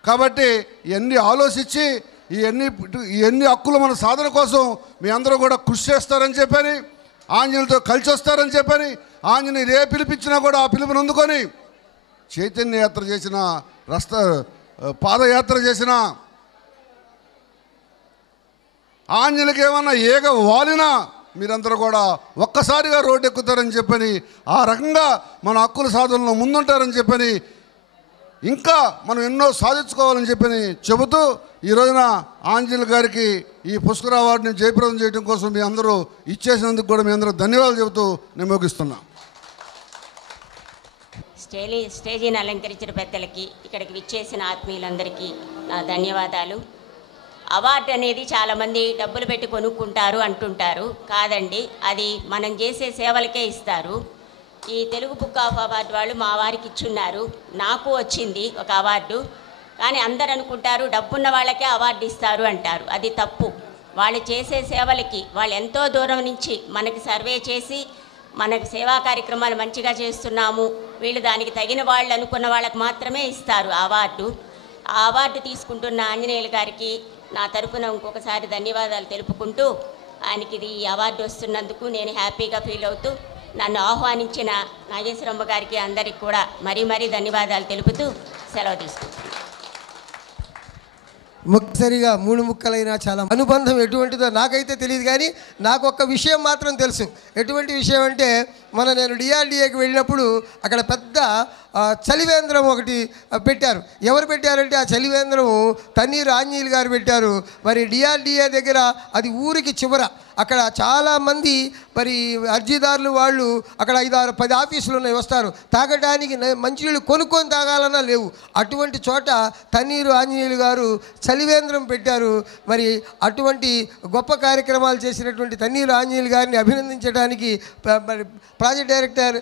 కాబట్టి ఇవన్నీ ఆలోచించి ఇవన్నీ హక్కులు మన సాధన కోసం మీ అందరూ కూడా కృషి చేస్తారని చెప్పని, ఆంజనేయులతో కలిసి వస్తారని చెప్పని, ఆంజనేయులు ఏ పిలిపించినా కూడా ఆ పిలుపుని అందుకొని చైతన్య యాత్ర చేసిన, పాదయాత్ర చేసిన, ఆంజనేయులకి ఏమన్నా ఏగ వాలినా మీరందరూ కూడా ఒక్కసారిగా రోడ్డు ఎక్కుతారని చెప్పని, ఆ రకంగా మన హక్కుల సాధనలో ముందుంటారని చెప్పని, ఇంకా మనం ఎన్నో సాధించుకోవాలని చెప్పని చెబుతూ ఈ రోజున ఆంజనేయులు గారికి ఈ పుష్కర అవార్డుని జయప్రదం చేయడం కోసం మీ అందరూ ఇచ్చేసినందుకు కూడా మీ అందరూ ధన్యవాదాలు చెబుతూ నేను ముగిస్తున్నా. స్టేజీని అలంకరించిన పెద్దలకి, ఇక్కడికి విచ్చేసిన ఆత్మీయులందరికీ నా ధన్యవాదాలు. అవార్డు అనేది చాలామంది డబ్బులు పెట్టి కొనుక్కుంటారు అంటుంటారు. కాదండి, అది మనం చేసే సేవలకే ఇస్తారు. ఈ తెలుగు బుక్ ఆఫ్ అవార్డు వాళ్ళు మా వారికి ఇచ్చున్నారు, నాకు వచ్చింది ఒక అవార్డు. కానీ అందరు అనుకుంటారు డబ్బున్న వాళ్ళకే అవార్డు ఇస్తారు అంటారు. అది తప్పు. వాళ్ళు చేసే సేవలకి, వాళ్ళు ఎంతో దూరం నుంచి మనకి సర్వే చేసి మనకు సేవా కార్యక్రమాలు మంచిగా చేస్తున్నాము, వీళ్ళు దానికి తగిన వాళ్ళు అనుకున్న వాళ్ళకి మాత్రమే ఇస్తారు అవార్డు. ఆ అవార్డు తీసుకుంటున్న ఆంజనేయులు గారికి నా తరఫున ఇంకొకసారి ధన్యవాదాలు తెలుపుకుంటూ, ఆయనకి ఈ అవార్డు వస్తున్నందుకు నేను హ్యాపీగా ఫీల్ అవుతూ, నన్ను ఆహ్వానించిన నాగేశ్వరమ్మ గారికి అందరికి కూడా మరీ మరీ ధన్యవాదాలు తెలుపుతూ సెలవు తీసుకుంటున్నాను. ముక్కసరిగా 3 ముక్కలైనా చాలా అనుబంధం ఎటువంటిదో నాకైతే తెలియదు, కానీ నాకు ఒక్క విషయం మాత్రం తెలుసు. ఎటువంటి విషయం అంటే, నేను డిఆర్డిఏకి వెళ్ళినప్పుడు అక్కడ పెద్ద చలివేంద్రం ఒకటి పెట్టారు. ఎవరు పెట్టారంటే ఆ చలివేంద్రం తన్నీరు ఆంజనేయులు గారు పెట్టారు. మరి డిఆర్డిఏ దగ్గర అది ఊరికి చివర, అక్కడ చాలామంది మరి అర్జీదారులు వాళ్ళు అక్కడ 5-6-10 ఆఫీసులు ఉన్నాయి, వస్తారు. తాగడానికి మంచినీళ్ళు కొనుక్కొని తాగాలన్నా లేవు. అటువంటి చోట తన్నీరు ఆంజనేయులు గారు చలివేంద్రం పెట్టారు. మరి అటువంటి గొప్ప కార్యక్రమాలు చేసినటువంటి తన్నీరు ఆంజనేయులు గారిని అభినందించడానికి మరి project director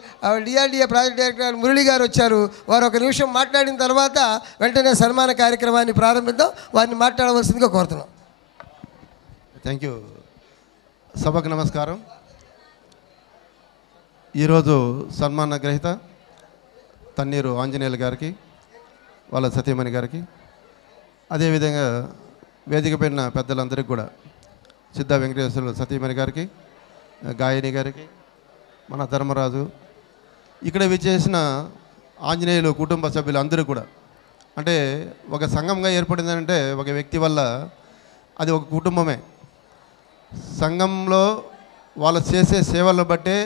DRDA project director Murali గారు వచ్చారు. వారు ఒక నిమిషం మాట్లాడిన తర్వాత వెంటనే సన్మాన కార్యక్రమాన్ని ప్రారంభిద్దాం. వారిని మాట్లాడవలసిందిగా కోరుతున్నాం. Thank you. సభకు నమస్కారం. ఈరోజు సన్మాన గ్రహీత తన్నీరు ఆంజనేయులు గారికి, వాళ్ళ సతీమణి గారికి, అదేవిధంగా వేదిక పైన పెద్దలందరికీ కూడా సిద్ధ వెంకటేశ్వర సతీమణి గారికి, గాయని గారికి, మన ధర్మరాజు, ఇక్కడ విచ్చేసిన ఆంజనేయులు కుటుంబ సభ్యులందరూ కూడా, అంటే ఒక సంఘంగా ఏర్పడిందంటే ఒక వ్యక్తి వల్ల అది ఒక కుటుంబమే. సంఘంలో వాళ్ళు చేసే సేవలను బట్టే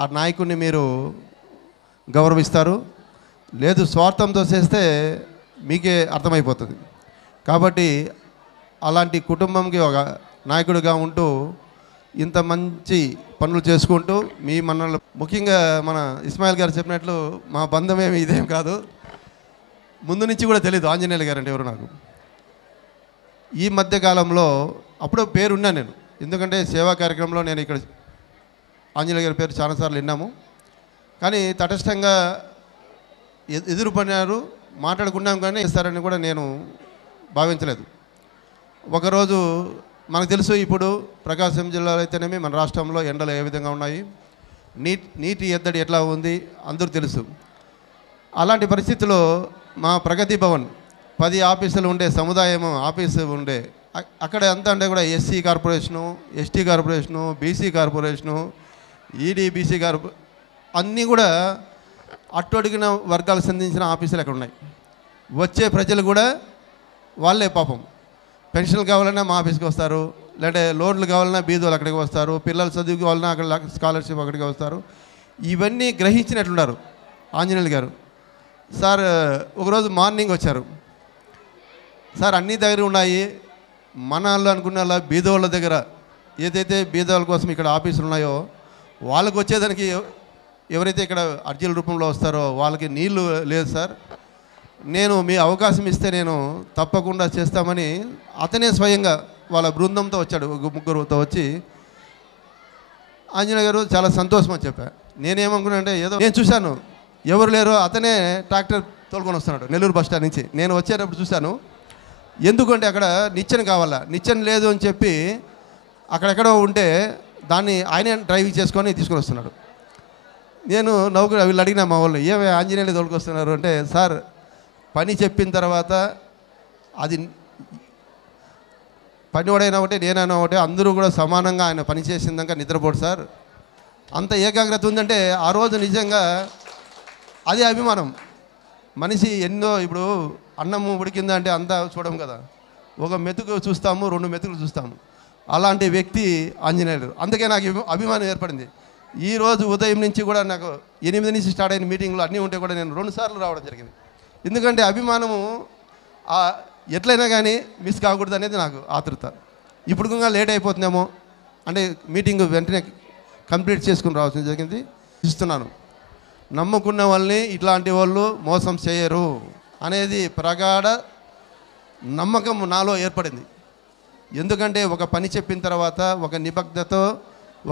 ఆ నాయకుడిని మీరు గౌరవిస్తారు. లేదు స్వార్థంతో చేస్తే మీకే అర్థమైపోతుంది. కాబట్టి అలాంటి కుటుంబంకి ఒక నాయకుడిగా ఉంటూ ఇంత మంచి పనులు చేసుకుంటూ మీ మనలో, ముఖ్యంగా మన ఇస్మాయిల్ గారు చెప్పినట్లు మా బంధమేమి ఇదేం కాదు, ముందు నుంచి కూడా తెలియదు ఆంజనేయులు గారు అంటే ఎవరు నాకు. ఈ మధ్యకాలంలో అప్పుడు పేరున్నా నేను, ఎందుకంటే సేవా కార్యక్రమంలో నేను ఇక్కడ ఆంజనేయులు గారి పేరు చాలాసార్లు విన్నాము. కానీ తటస్థంగా ఎదురు పడినారు, మాట్లాడుకున్నాం, కానీ ఇస్తారని కూడా నేను భావించలేదు. ఒకరోజు మనకు తెలుసు, ఇప్పుడు ప్రకాశం జిల్లాలో అయితేనేమి మన రాష్ట్రంలో ఎండలు ఏ విధంగా ఉన్నాయి, నీటి ఎద్దడి ఎట్లా ఉంది అందరూ తెలుసు. అలాంటి పరిస్థితుల్లో మా ప్రగతి భవన్ 10 ఆఫీసులు ఉండే సముదాయం ఆఫీసు ఉండే, అక్కడ ఎంత అంటే కూడా SC corporation, ST corporation, BC corporation, EDBC అన్నీ కూడా అట్టడుగిన వర్గాలకు సంబంధించిన ఆఫీసులు అక్కడ ఉన్నాయి. వచ్చే ప్రజలు కూడా వాళ్ళే పాపం, పెన్షన్లు కావాలన్నా మా ఆఫీస్కి వస్తారు, లేదంటే లోన్లు కావాలన్నా బీదోలు అక్కడికి వస్తారు, పిల్లలు చదువుకు కావాలన్నా అక్కడ స్కాలర్షిప్ అక్కడికి వస్తారు. ఇవన్నీ గ్రహించినట్లున్నారు ఆంజనేయులు గారు. సార్ ఒకరోజు మార్నింగ్ వచ్చారు. సార్ అన్ని దగ్గర ఉన్నాయి, మన వాళ్ళు అనుకున్న వాళ్ళ బీదోళ్ళ దగ్గర ఏదైతే బీదోళ్ళ కోసం ఇక్కడ ఆఫీసులు ఉన్నాయో వాళ్ళకు వచ్చేదానికి ఎవరైతే ఇక్కడ అర్జీల రూపంలో వస్తారో వాళ్ళకి నీళ్లు లేదు సార్, నేను మీ అవకాశం ఇస్తే నేను తప్పకుండా చేస్తామని అతనే స్వయంగా వాళ్ళ బృందంతో వచ్చాడు. ముగ్గురుతో వచ్చి ఆంజనేయ గారు చాలా సంతోషం అని చెప్పా. నేనేమనుకున్నా అంటే ఏదో నేను చూశాను, ఎవరు లేరు, అతనే ట్రాక్టర్ తోలుకొని వస్తున్నాడు నెల్లూరు బస్ స్టాండ్ నుంచి. నేను వచ్చేటప్పుడు చూశాను. ఎందుకంటే అక్కడ నిచ్చెన కావాలా, నిచ్చెన లేదు అని చెప్పి అక్కడెక్కడో ఉంటే దాన్ని ఆయనే డ్రైవ్ చేసుకొని తీసుకొని వస్తున్నాడు. నేను నవ్వుకు వీళ్ళు అడిగినా మా వాళ్ళు, ఏమే ఆంజనేయులు తోలుకొస్తున్నారు అంటే, సార్ పని చెప్పిన తర్వాత అది పనివాడైనా ఒకటే నేనైనా ఒకటే అందరూ కూడా సమానంగా ఆయన పని చేసిందాక నిద్రపోడు సార్, అంత ఏకాగ్రత ఉందంటే ఆ రోజు నిజంగా అదే అభిమానం. మనిషి ఎన్నో, ఇప్పుడు అన్నము ఉడికిందా అంటే అంతా చూడము కదా, ఒక మెతుకు చూస్తాము, 2 మెతుకులు చూస్తాము. అలాంటి వ్యక్తి ఆంజనేయులు. అందుకే నాకు అభిమానం ఏర్పడింది. ఈరోజు ఉదయం నుంచి కూడా నాకు 8 నుంచి స్టార్ట్ అయిన మీటింగ్లు అన్నీ ఉంటే కూడా నేను 2 సార్లు రావడం జరిగింది. ఎందుకంటే అభిమానము ఎట్లయినా కానీ మిస్ కాకూడదు అనేది నాకు ఆతృత. ఇప్పుడు ఇంకా లేట్ అయిపోతుందేమో అంటే మీటింగ్ వెంటనే కంప్లీట్ చేసుకుని రావాల్సిన జరిగింది. ఇస్తున్నాను, నమ్ముకున్న వాళ్ళని ఇట్లాంటి వాళ్ళు మోసం చేయరు అనేది ప్రగాఢ నమ్మకం నాలో ఏర్పడింది. ఎందుకంటే ఒక పని చెప్పిన తర్వాత ఒక నిబద్ధతతో,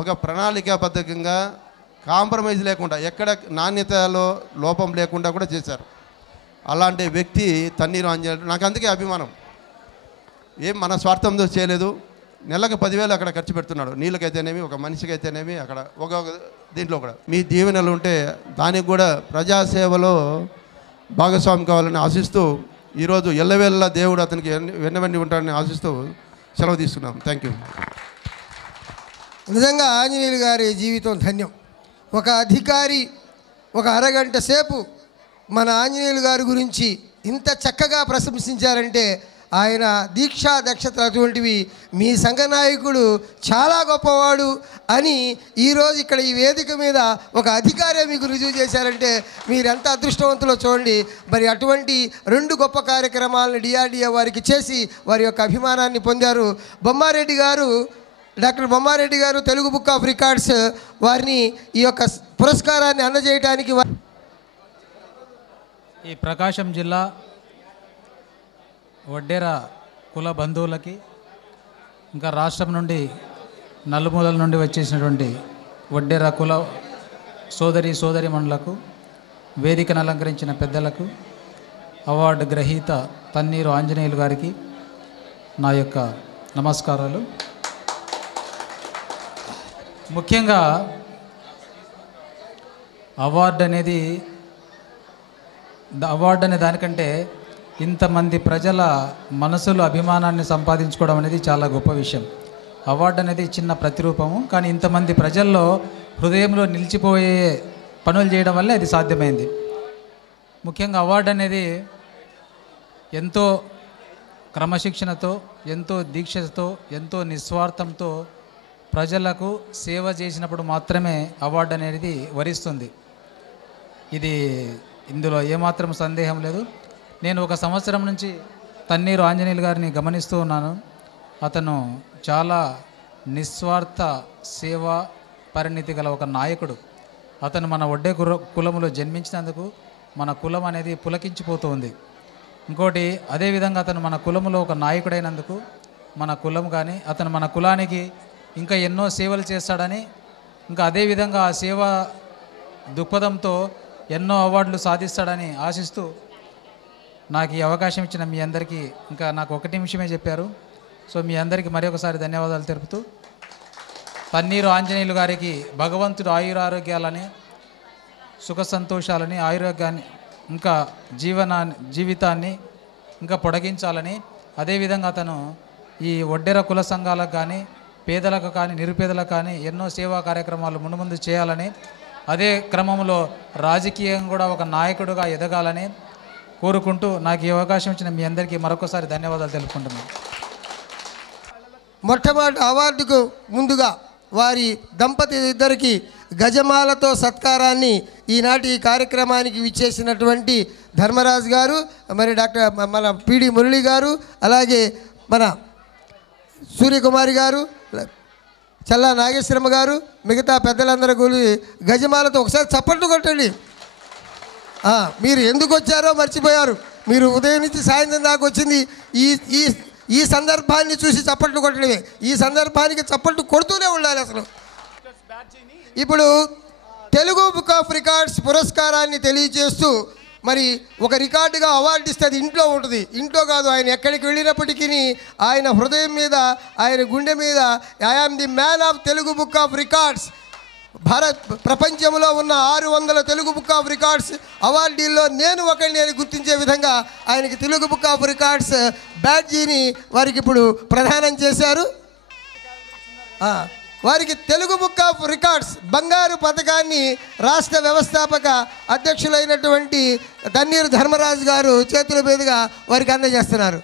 ఒక ప్రణాళికాబద్ధంగా, కాంప్రమైజ్ లేకుండా, ఎక్కడ నాణ్యతలో లోపం లేకుండా కూడా చేశారు. అలాంటి వ్యక్తి తన్నీరు ఆంజనేయులు. నాకు అందుకే అభిమానం. ఏం మన స్వార్థంతో చేయలేదు. నెలకు 10,000 అక్కడ ఖర్చు పెడుతున్నాడు, నీళ్ళకైతేనేమి, ఒక మనిషికి అయితేనేమి, అక్కడ ఒక దీంట్లో కూడా మీ దీవెనలు ఉంటే దానికి కూడా ప్రజాసేవలో భాగస్వామి కావాలని ఆశిస్తూ, ఈరోజు ఎల్లవేళ్ళ దేవుడు అతనికి వెన్నవెండి ఉంటాడని ఆశిస్తూ సెలవు తీసుకున్నాం. Thank you. నిజంగా ఆంజనేయులు గారి జీవితం ధన్యం. ఒక అధికారి ఒక అరగంట సేపు మన ఆంజనేయులు గారి గురించి ఇంత చక్కగా ప్రశంసించారంటే ఆయన దీక్షా దక్షతలు అటువంటివి. మీ సంఘ నాయకుడు చాలా గొప్పవాడు అని ఈరోజు ఇక్కడ ఈ వేదిక మీద ఒక అధికారే మీకు రుజువు చేశారంటే మీరెంత అదృష్టవంతులో చూడండి. మరి అటువంటి 2 గొప్ప కార్యక్రమాలను డిఆర్డిఏ వారికి చేసి వారి యొక్క అభిమానాన్ని పొందారు. బొమ్మారెడ్డి గారు, డాక్టర్ బొమ్మారెడ్డి గారు, తెలుగు బుక్ ఆఫ్ రికార్డ్స్ వారిని ఈ యొక్క పురస్కారాన్ని అందజేయడానికి ఈ ప్రకాశం జిల్లా వడ్డేర కుల బంధువులకి, ఇంకా రాష్ట్రం నుండి నలుమూలల నుండి వచ్చేసినటువంటి వడ్డెర కుల సోదరిమణులకు, వేదికను అలంకరించిన పెద్దలకు, అవార్డు గ్రహీత తన్నీరు ఆంజనేయులు గారికి నా యొక్క నమస్కారాలు. ముఖ్యంగా అవార్డు అనే దానికంటే ఇంతమంది ప్రజల మనసులు అభిమానాన్ని సంపాదించుకోవడం అనేది చాలా గొప్ప విషయం. అవార్డు అనేది చిన్న ప్రతిరూపము, కానీ ఇంతమంది ప్రజల్లో హృదయంలో నిలిచిపోయే పనులు చేయడం వల్లే అది సాధ్యమైంది. ముఖ్యంగా అవార్డు అనేది ఎంతో క్రమశిక్షణతో, ఎంతో దీక్షతో, ఎంతో నిస్వార్థంతో ప్రజలకు సేవ చేసినప్పుడు మాత్రమే అవార్డు అనేది వరిస్తుంది. ఇందులో ఏమాత్రం సందేహం లేదు. నేను 1 సంవత్సరం నుంచి తన్నీరు ఆంజనేయులు గారిని గమనిస్తూ ఉన్నాను. అతను చాలా నిస్వార్థ సేవా పరిణితి గల ఒక నాయకుడు. అతను మన వడ్డే కులములో జన్మించినందుకు మన కులం అనేది పులకించిపోతూ ఉంది. ఇంకోటి, అదేవిధంగా అతను మన కులములో ఒక నాయకుడైనందుకు మన కులం కానీ, అతను మన కులానికి ఇంకా ఎన్నో సేవలు చేస్తాడని, ఇంకా అదేవిధంగా ఆ సేవా దృక్పథంతో ఎన్నో అవార్డులు సాధిస్తాడని ఆశిస్తూ నాకు ఈ అవకాశం ఇచ్చిన మీ అందరికీ, ఇంకా నాకు 1 నిమిషమే చెప్పారు, సో మీ అందరికీ మరొకసారి ధన్యవాదాలు తెలుపుతూ, తన్నీరు ఆంజనేయులు గారికి భగవంతుడు ఆయురారోగ్యాలని, సుఖ సంతోషాలని, ఆయురోగ్యాన్ని, ఇంకా జీవితాన్ని ఇంకా పొడిగించాలని, అదేవిధంగా అతను ఈ వడ్డెర కుల సంఘాలకు కానీ, పేదలకు కానీ, నిరుపేదలకు కానీ ఎన్నో సేవా కార్యక్రమాలు ముందు చేయాలని, అదే క్రమంలో రాజకీయంగా కూడా ఒక నాయకుడిగా ఎదగాలని కోరుకుంటూ నాకు ఈ అవకాశం ఇచ్చిన మీ అందరికీ మరొకసారి ధన్యవాదాలు తెలుపుకుంటున్నాను. మొట్టమొదటి అవార్డుకు ముందుగా వారి దంపతి ఇద్దరికి గజమాలతో సత్కారాన్ని ఈనాటి ఈ కార్యక్రమానికి విచ్చేసినటువంటి ధర్మరాజు గారు, మరి డాక్టర్ మన పిడి మురళి గారు, అలాగే మన సూర్యకుమారి గారు, చల్లా నాగేశ్వరమ్మ గారు, మిగతా పెద్దలందరూ కూలి గజమాలతో ఒకసారి చప్పట్లు కొట్టండి. మీరు ఎందుకు వచ్చారో మర్చిపోయారు. మీరు ఉదయం నుంచి సాయంత్రం దాకా వచ్చింది ఈ సందర్భాన్ని చూసి చప్పట్లు కొట్టడమే. ఈ సందర్భానికి చప్పట్లు కొడుతూనే ఉండాలి అసలు. ఇప్పుడు తెలుగు బుక్ ఆఫ్ రికార్డ్స్ పురస్కారాన్ని తెలియజేస్తూ మరి ఒక రికార్డుగా అవార్డు ఇస్తే అది ఇంట్లో ఉంటుంది. ఇంట్లో కాదు, ఆయన ఎక్కడికి వెళ్ళినప్పటికీ ఆయన హృదయం మీద, ఆయన గుండె మీద I am the man of Telugu book of records, ప్రపంచంలో ఉన్న 600 తెలుగు బుక్ ఆఫ్ రికార్డ్స్ అవార్డీల్లో నేను ఒకరిని అని గుర్తించే విధంగా ఆయనకి తెలుగు బుక్ ఆఫ్ రికార్డ్స్ బ్యాడ్జీని వారికి ఇప్పుడు ప్రదానం చేశారు. వారికి తెలుగు బుక్ ఆఫ్ రికార్డ్స్ బంగారు పథకాన్ని రాష్ట్ర వ్యవస్థాపక అధ్యక్షులైనటువంటి తన్నీరు ధర్మరాజు గారు చేతుల మీదుగా వారికి అందజేస్తున్నారు.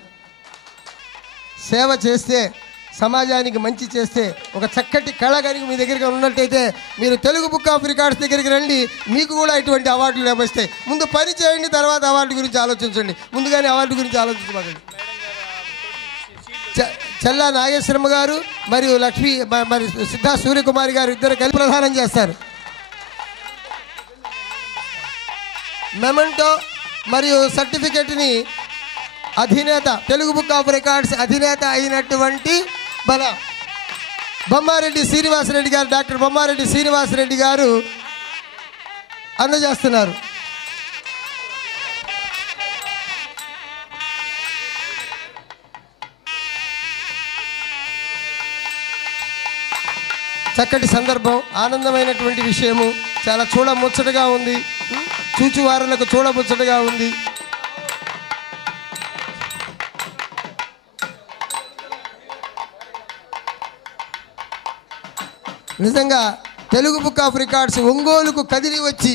సేవ చేస్తే, సమాజానికి మంచి చేస్తే, ఒక చక్కటి కళ కనుక మీ దగ్గరగా ఉన్నట్టయితే మీరు తెలుగు బుక్ ఆఫ్ రికార్డ్స్ దగ్గరికి రండి. మీకు కూడా ఇటువంటి అవార్డులు లభిస్తాయి. ముందు పని చేయండి, తర్వాత అవార్డు గురించి ఆలోచించండి. ముందుగానే అవార్డు గురించి ఆలోచించబాకండి. చల్లా నాగేశ్వరమ్మ గారు మరియు మరి సిద్ధా సూర్యకుమారి గారు ఇద్దరు కలిపి ప్రదానం చేస్తారు. మెమెంటో మరియు సర్టిఫికెట్ని అధినేత, తెలుగు బుక్ ఆఫ్ రికార్డ్స్ అధినేత అయినటువంటి మన బొమ్మారెడ్డి శ్రీనివాసరెడ్డి గారు, డాక్టర్ బొమ్మారెడ్డి శ్రీనివాసరెడ్డి గారు అందజేస్తున్నారు. చక్కటి సందర్భం, ఆనందమైనటువంటి విషయము, చాలా చూడముచ్చటగా ఉంది, చూచువారులకు చూడముచ్చటగా ఉంది. నిజంగా తెలుగు బుక్ ఆఫ్ రికార్డ్స్ ఒంగోలుకు కదిలి వచ్చి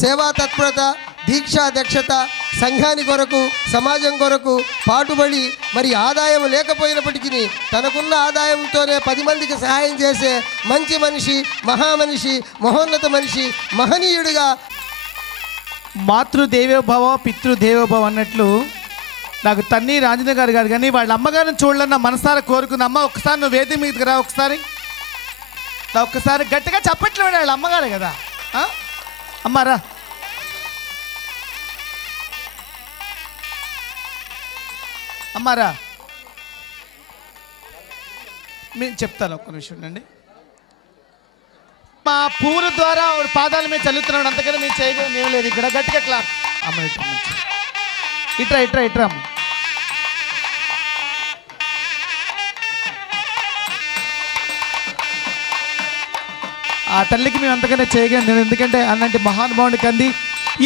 సేవా తత్పరత, దీక్షా దక్షత, సంఘాని కొరకు, సమాజం కొరకు పాటుబడి, మరి ఆదాయం లేకపోయినప్పటికీ తనకున్న ఆదాయంతోనే 10 మందికి సహాయం చేసే మంచి మనిషి, మహామనిషి, మహోన్నత మనిషి, మహనీయుడిగా. మాతృదేవోభవ పితృదేవోభవ అన్నట్లు నాకు తన్నీరు ఆంజనేయ గారు కానీ వాళ్ళ అమ్మగారిని చూడాలన్న మనసారా కోరుకుంది. అమ్మ ఒకసారి నువ్వు వేది మీదకి రా, ఒక్కసారి గట్టిగా చప్పట్లు వాళ్ళ అమ్మగారే కదా. అమ్మారా అమ్మారా నేను చెప్తాను ఒక్క నిమిషం అండి. మా పూర్వ ద్వారా పాదాల మీద చల్లుతున్నాడు, అంతకని మీరు చేయగలం ఏం లేదు. ఇక్కడ గట్టిగా క్లాప్ అమ్మ, ఇట్రా ఇట్రా ఇట్రా అమ్మ. ఆ తల్లికి మేము అంతకనే చేయగలను, ఎందుకంటే అలాంటి మహానుభావుడికి అంది.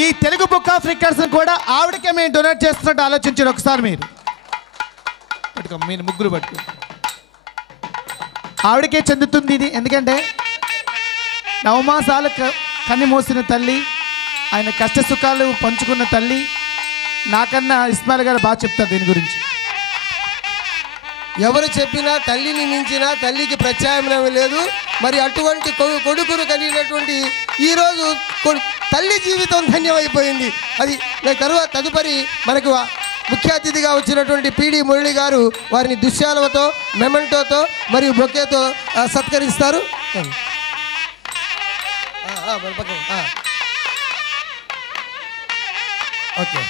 ఈ తెలుగు బుక్ ఆఫ్ రికార్డ్స్ కూడా ఆవిడకే మేము డొనేట్ చేస్తున్నట్టు ఆలోచించారు ఒకసారి. మీరు పట్టుకో, మీరు ముగ్గురు పట్టుకో, ఆవిడకే చెందుతుంది ఇది. ఎందుకంటే నవమాసాలు కన్ని మోసిన తల్లి, ఆయన కష్ట సుఖాలు పంచుకున్న తల్లి. నాకన్నా ఇస్మాయిల్ గారు బాగా చెప్తారు దీని గురించి. ఎవరు చెప్పినా తల్లిని మించినా తల్లికి ప్రత్యామ్నాయం లేదు. మరి అటువంటి కొడుకును కలిగినటువంటి ఈరోజు తల్లి జీవితం ధన్యమైపోయింది. అది తదుపరి మనకు ముఖ్య అతిథిగా వచ్చినటువంటి పిడి మురళి గారు వారిని దుశ్శాలతో, మెమెంటోతో మరియు బొకేతో సత్కరిస్తారు. ఓకే,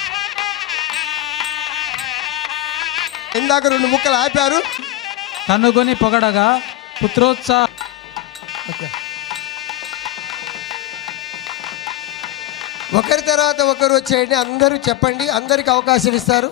ఇందాక 2 ముక్కలు ఆపారు. కనుగొని పొగడగా పుత్రోత్సాహ. ఓకే, ఒకరి తర్వాత ఒకరు వచ్చేయండి, అందరూ చెప్పండి, అందరికి అవకాశం ఇస్తారు.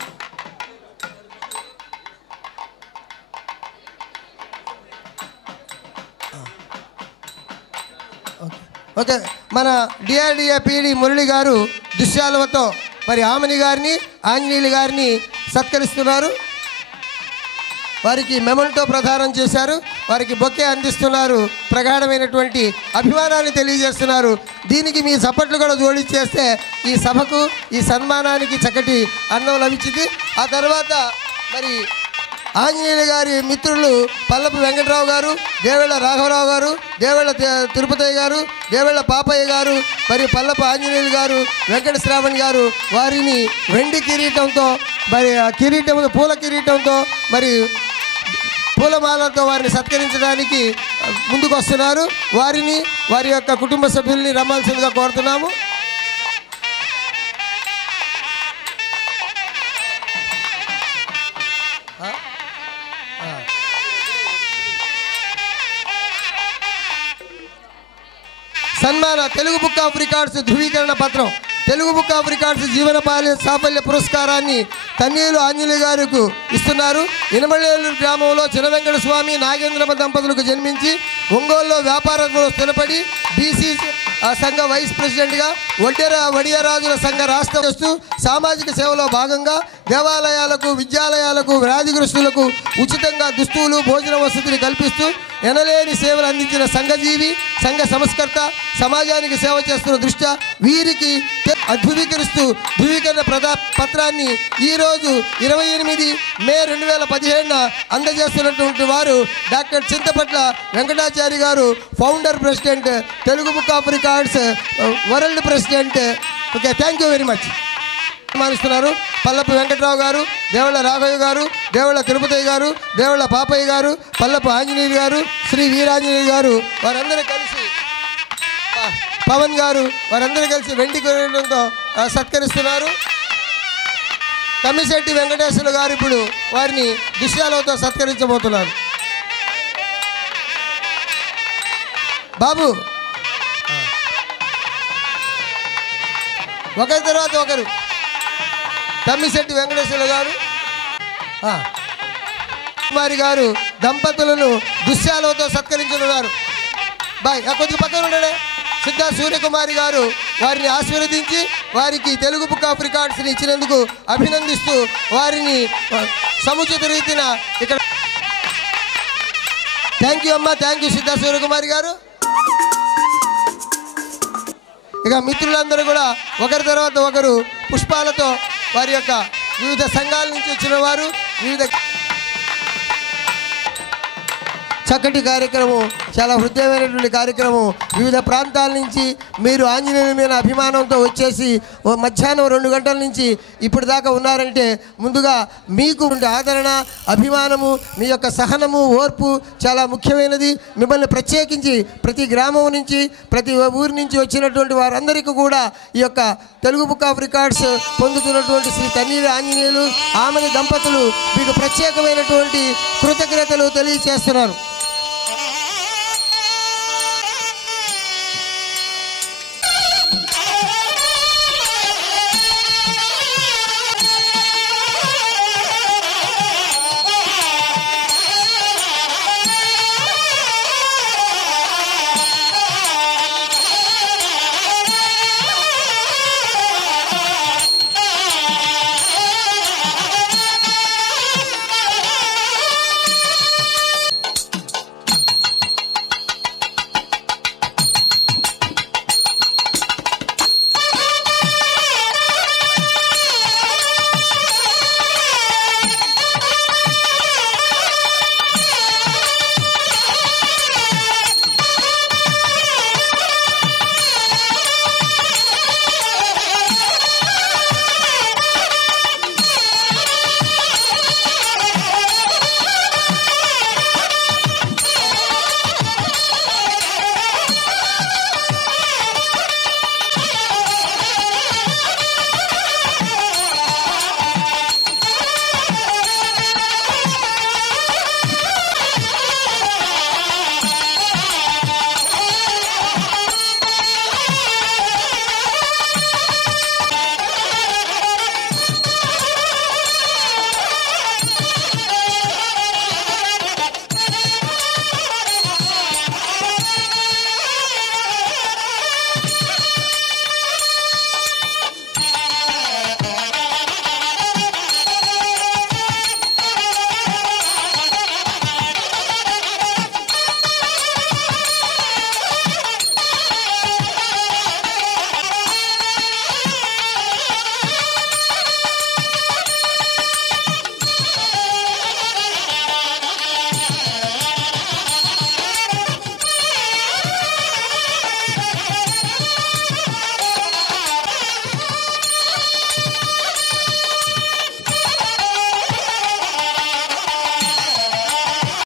ఓకే, మన డిఆర్డిఏ పిడి మురళి గారు దుశ్శాలవతో మరి ఆమని గారిని, ఆంజనేయులు గారిని సత్కరిస్తున్నారు. వారికి మెమెంటో ప్రదానం చేశారు, వారికి బొకే అందిస్తున్నారు, ప్రగాఢమైనటువంటి అభిమానాన్ని తెలియజేస్తున్నారు. దీనికి మీ చప్పట్లు కూడా జోడించేస్తే ఈ సభకు, ఈ సన్మానానికి చక్కటి అన్నం లభించింది. ఆ తర్వాత మరి ఆంజనేయులు గారి మిత్రులు పల్లపు వెంకటరావు గారు, దేవేళ్ల రాఘవరావు గారు, దేవేళ్ల తిరుపతయ్య గారు, దేవేళ్ల పాపయ్య గారు, మరి పల్లపు ఆంజనేయులు గారు, వెంకట శ్రావణ్ గారు వారిని వెండి కిరీటంతో, మరి ఆ కిరీటం పూల కిరీటంతో, మరి పూలమాలతో వారిని సత్కరించడానికి ముందుకు వస్తున్నారు. వారిని, వారి యొక్క కుటుంబ సభ్యుల్ని రమ్మాల్సిందిగా కోరుతున్నాము. సన్మాన తెలుగు బుక్ ఆఫ్ రికార్డ్స్ ధృవీకరణ పత్రం, తెలుగు బుక్ ఆఫ్ రికార్డ్స్ జీవన సాఫల్య పురస్కారాన్ని తన్నీరు ఆంజనేయ గారికి ఇస్తున్నారు. ఇనమలేరు గ్రామంలో చిన్న వెంకట స్వామి నాగేంద్రమ్మ దంపతులకు జన్మించి ఒంగోలులో వ్యాపారంలో స్థిరపడి బీసీ సంఘ వైస్ ప్రెసిడెంట్గా, వడియరాజుల సంఘ రాష్ట్ర చేస్తూ సామాజిక సేవలో భాగంగా దేవాలయాలకు, విద్యాలయాలకు, వ్యాధిగ్రస్తులకు ఉచితంగా దుస్తువులు, భోజన వసతిని కల్పిస్తూ ఎనలేని సేవలు అందించిన సంఘజీవి, సంఘ సంస్కర్త, సమాజానికి సేవ చేస్తున్న దృష్ట్యా వీరికి ధృవీకరిస్తూ ధృవీకరణ పత్రాన్ని ఈరోజు 28 మే 2017 అందజేస్తున్నటువంటి వారు doctor Chintapatla Venkatachari garu, founder president, Telugu book of records world president. Okay, thank you very much. సన్మానిస్తున్నారు పల్లపు వెంకటరావు గారు, దేవళ్ళ రాఘవయ్య గారు, దేవళ్ళ తిరుపతయ్య గారు, దేవళ్ళ పాపయ్య గారు, పల్లపు ఆంజనేయులు గారు, శ్రీ వీరాంజనేయులు గారు, వారందరూ కలిసి, పవన్ గారు, వారందరూ కలిసి వెండి కిరీటంతో సత్కరిస్తున్నారు. తమ్మిశెట్టి వెంకటేశ్వర గారు ఇప్పుడు వారిని దుశ్యాలతో సత్కరించబోతున్నారు. బాబు, ఒకరి తర్వాత ఒకరు. తమ్మిశెట్టి వెంకటేశ్వర గారు, కుమారి గారు దంపతులను దుశ్యాలతో సత్కరించున్నారు. బాయ్, కొద్దిగా పక్కన ఉన్నాడే. సిద్ధా సూర్యకుమారి గారు వారిని ఆశీర్వదించి వారికి తెలుగు బుక్ ఆఫ్ రికార్డ్స్ని ఇచ్చినందుకు అభినందిస్తూ వారిని సముచిత రీతిన ఇక్కడ. థ్యాంక్ యూ అమ్మా, థ్యాంక్ యూ సిద్ధా సూర్యకుమారి గారు. ఇక మిత్రులందరూ కూడా ఒకరి తర్వాత ఒకరు పుష్పాలతో వారి యొక్క వివిధ సంఘాల నుంచి వచ్చిన వారు, వివిధ చక్కటి కార్యక్రమం, చాలా హృదయమైనటువంటి కార్యక్రమం. వివిధ ప్రాంతాల నుంచి మీరు ఆంజనేయుల మీద అభిమానంతో వచ్చేసి మధ్యాహ్నం 2 గంటల నుంచి ఇప్పటి దాకా ఉన్నారంటే ముందుగా మీకు ఉండే ఆదరణ, అభిమానము, మీ యొక్క సహనము, ఓర్పు చాలా ముఖ్యమైనది. మిమ్మల్ని ప్రత్యేకించి ప్రతి గ్రామం నుంచి, ప్రతి ఊరి నుంచి వచ్చినటువంటి వారందరికీ కూడా ఈ యొక్క తెలుగు బుక్ ఆఫ్ రికార్డ్స్ పొందుతున్నటువంటి శ్రీ తన్నీరు ఆంజనేయులు, ఆమెని దంపతులు మీకు ప్రత్యేకమైనటువంటి కృతజ్ఞతలు తెలియజేస్తున్నారు.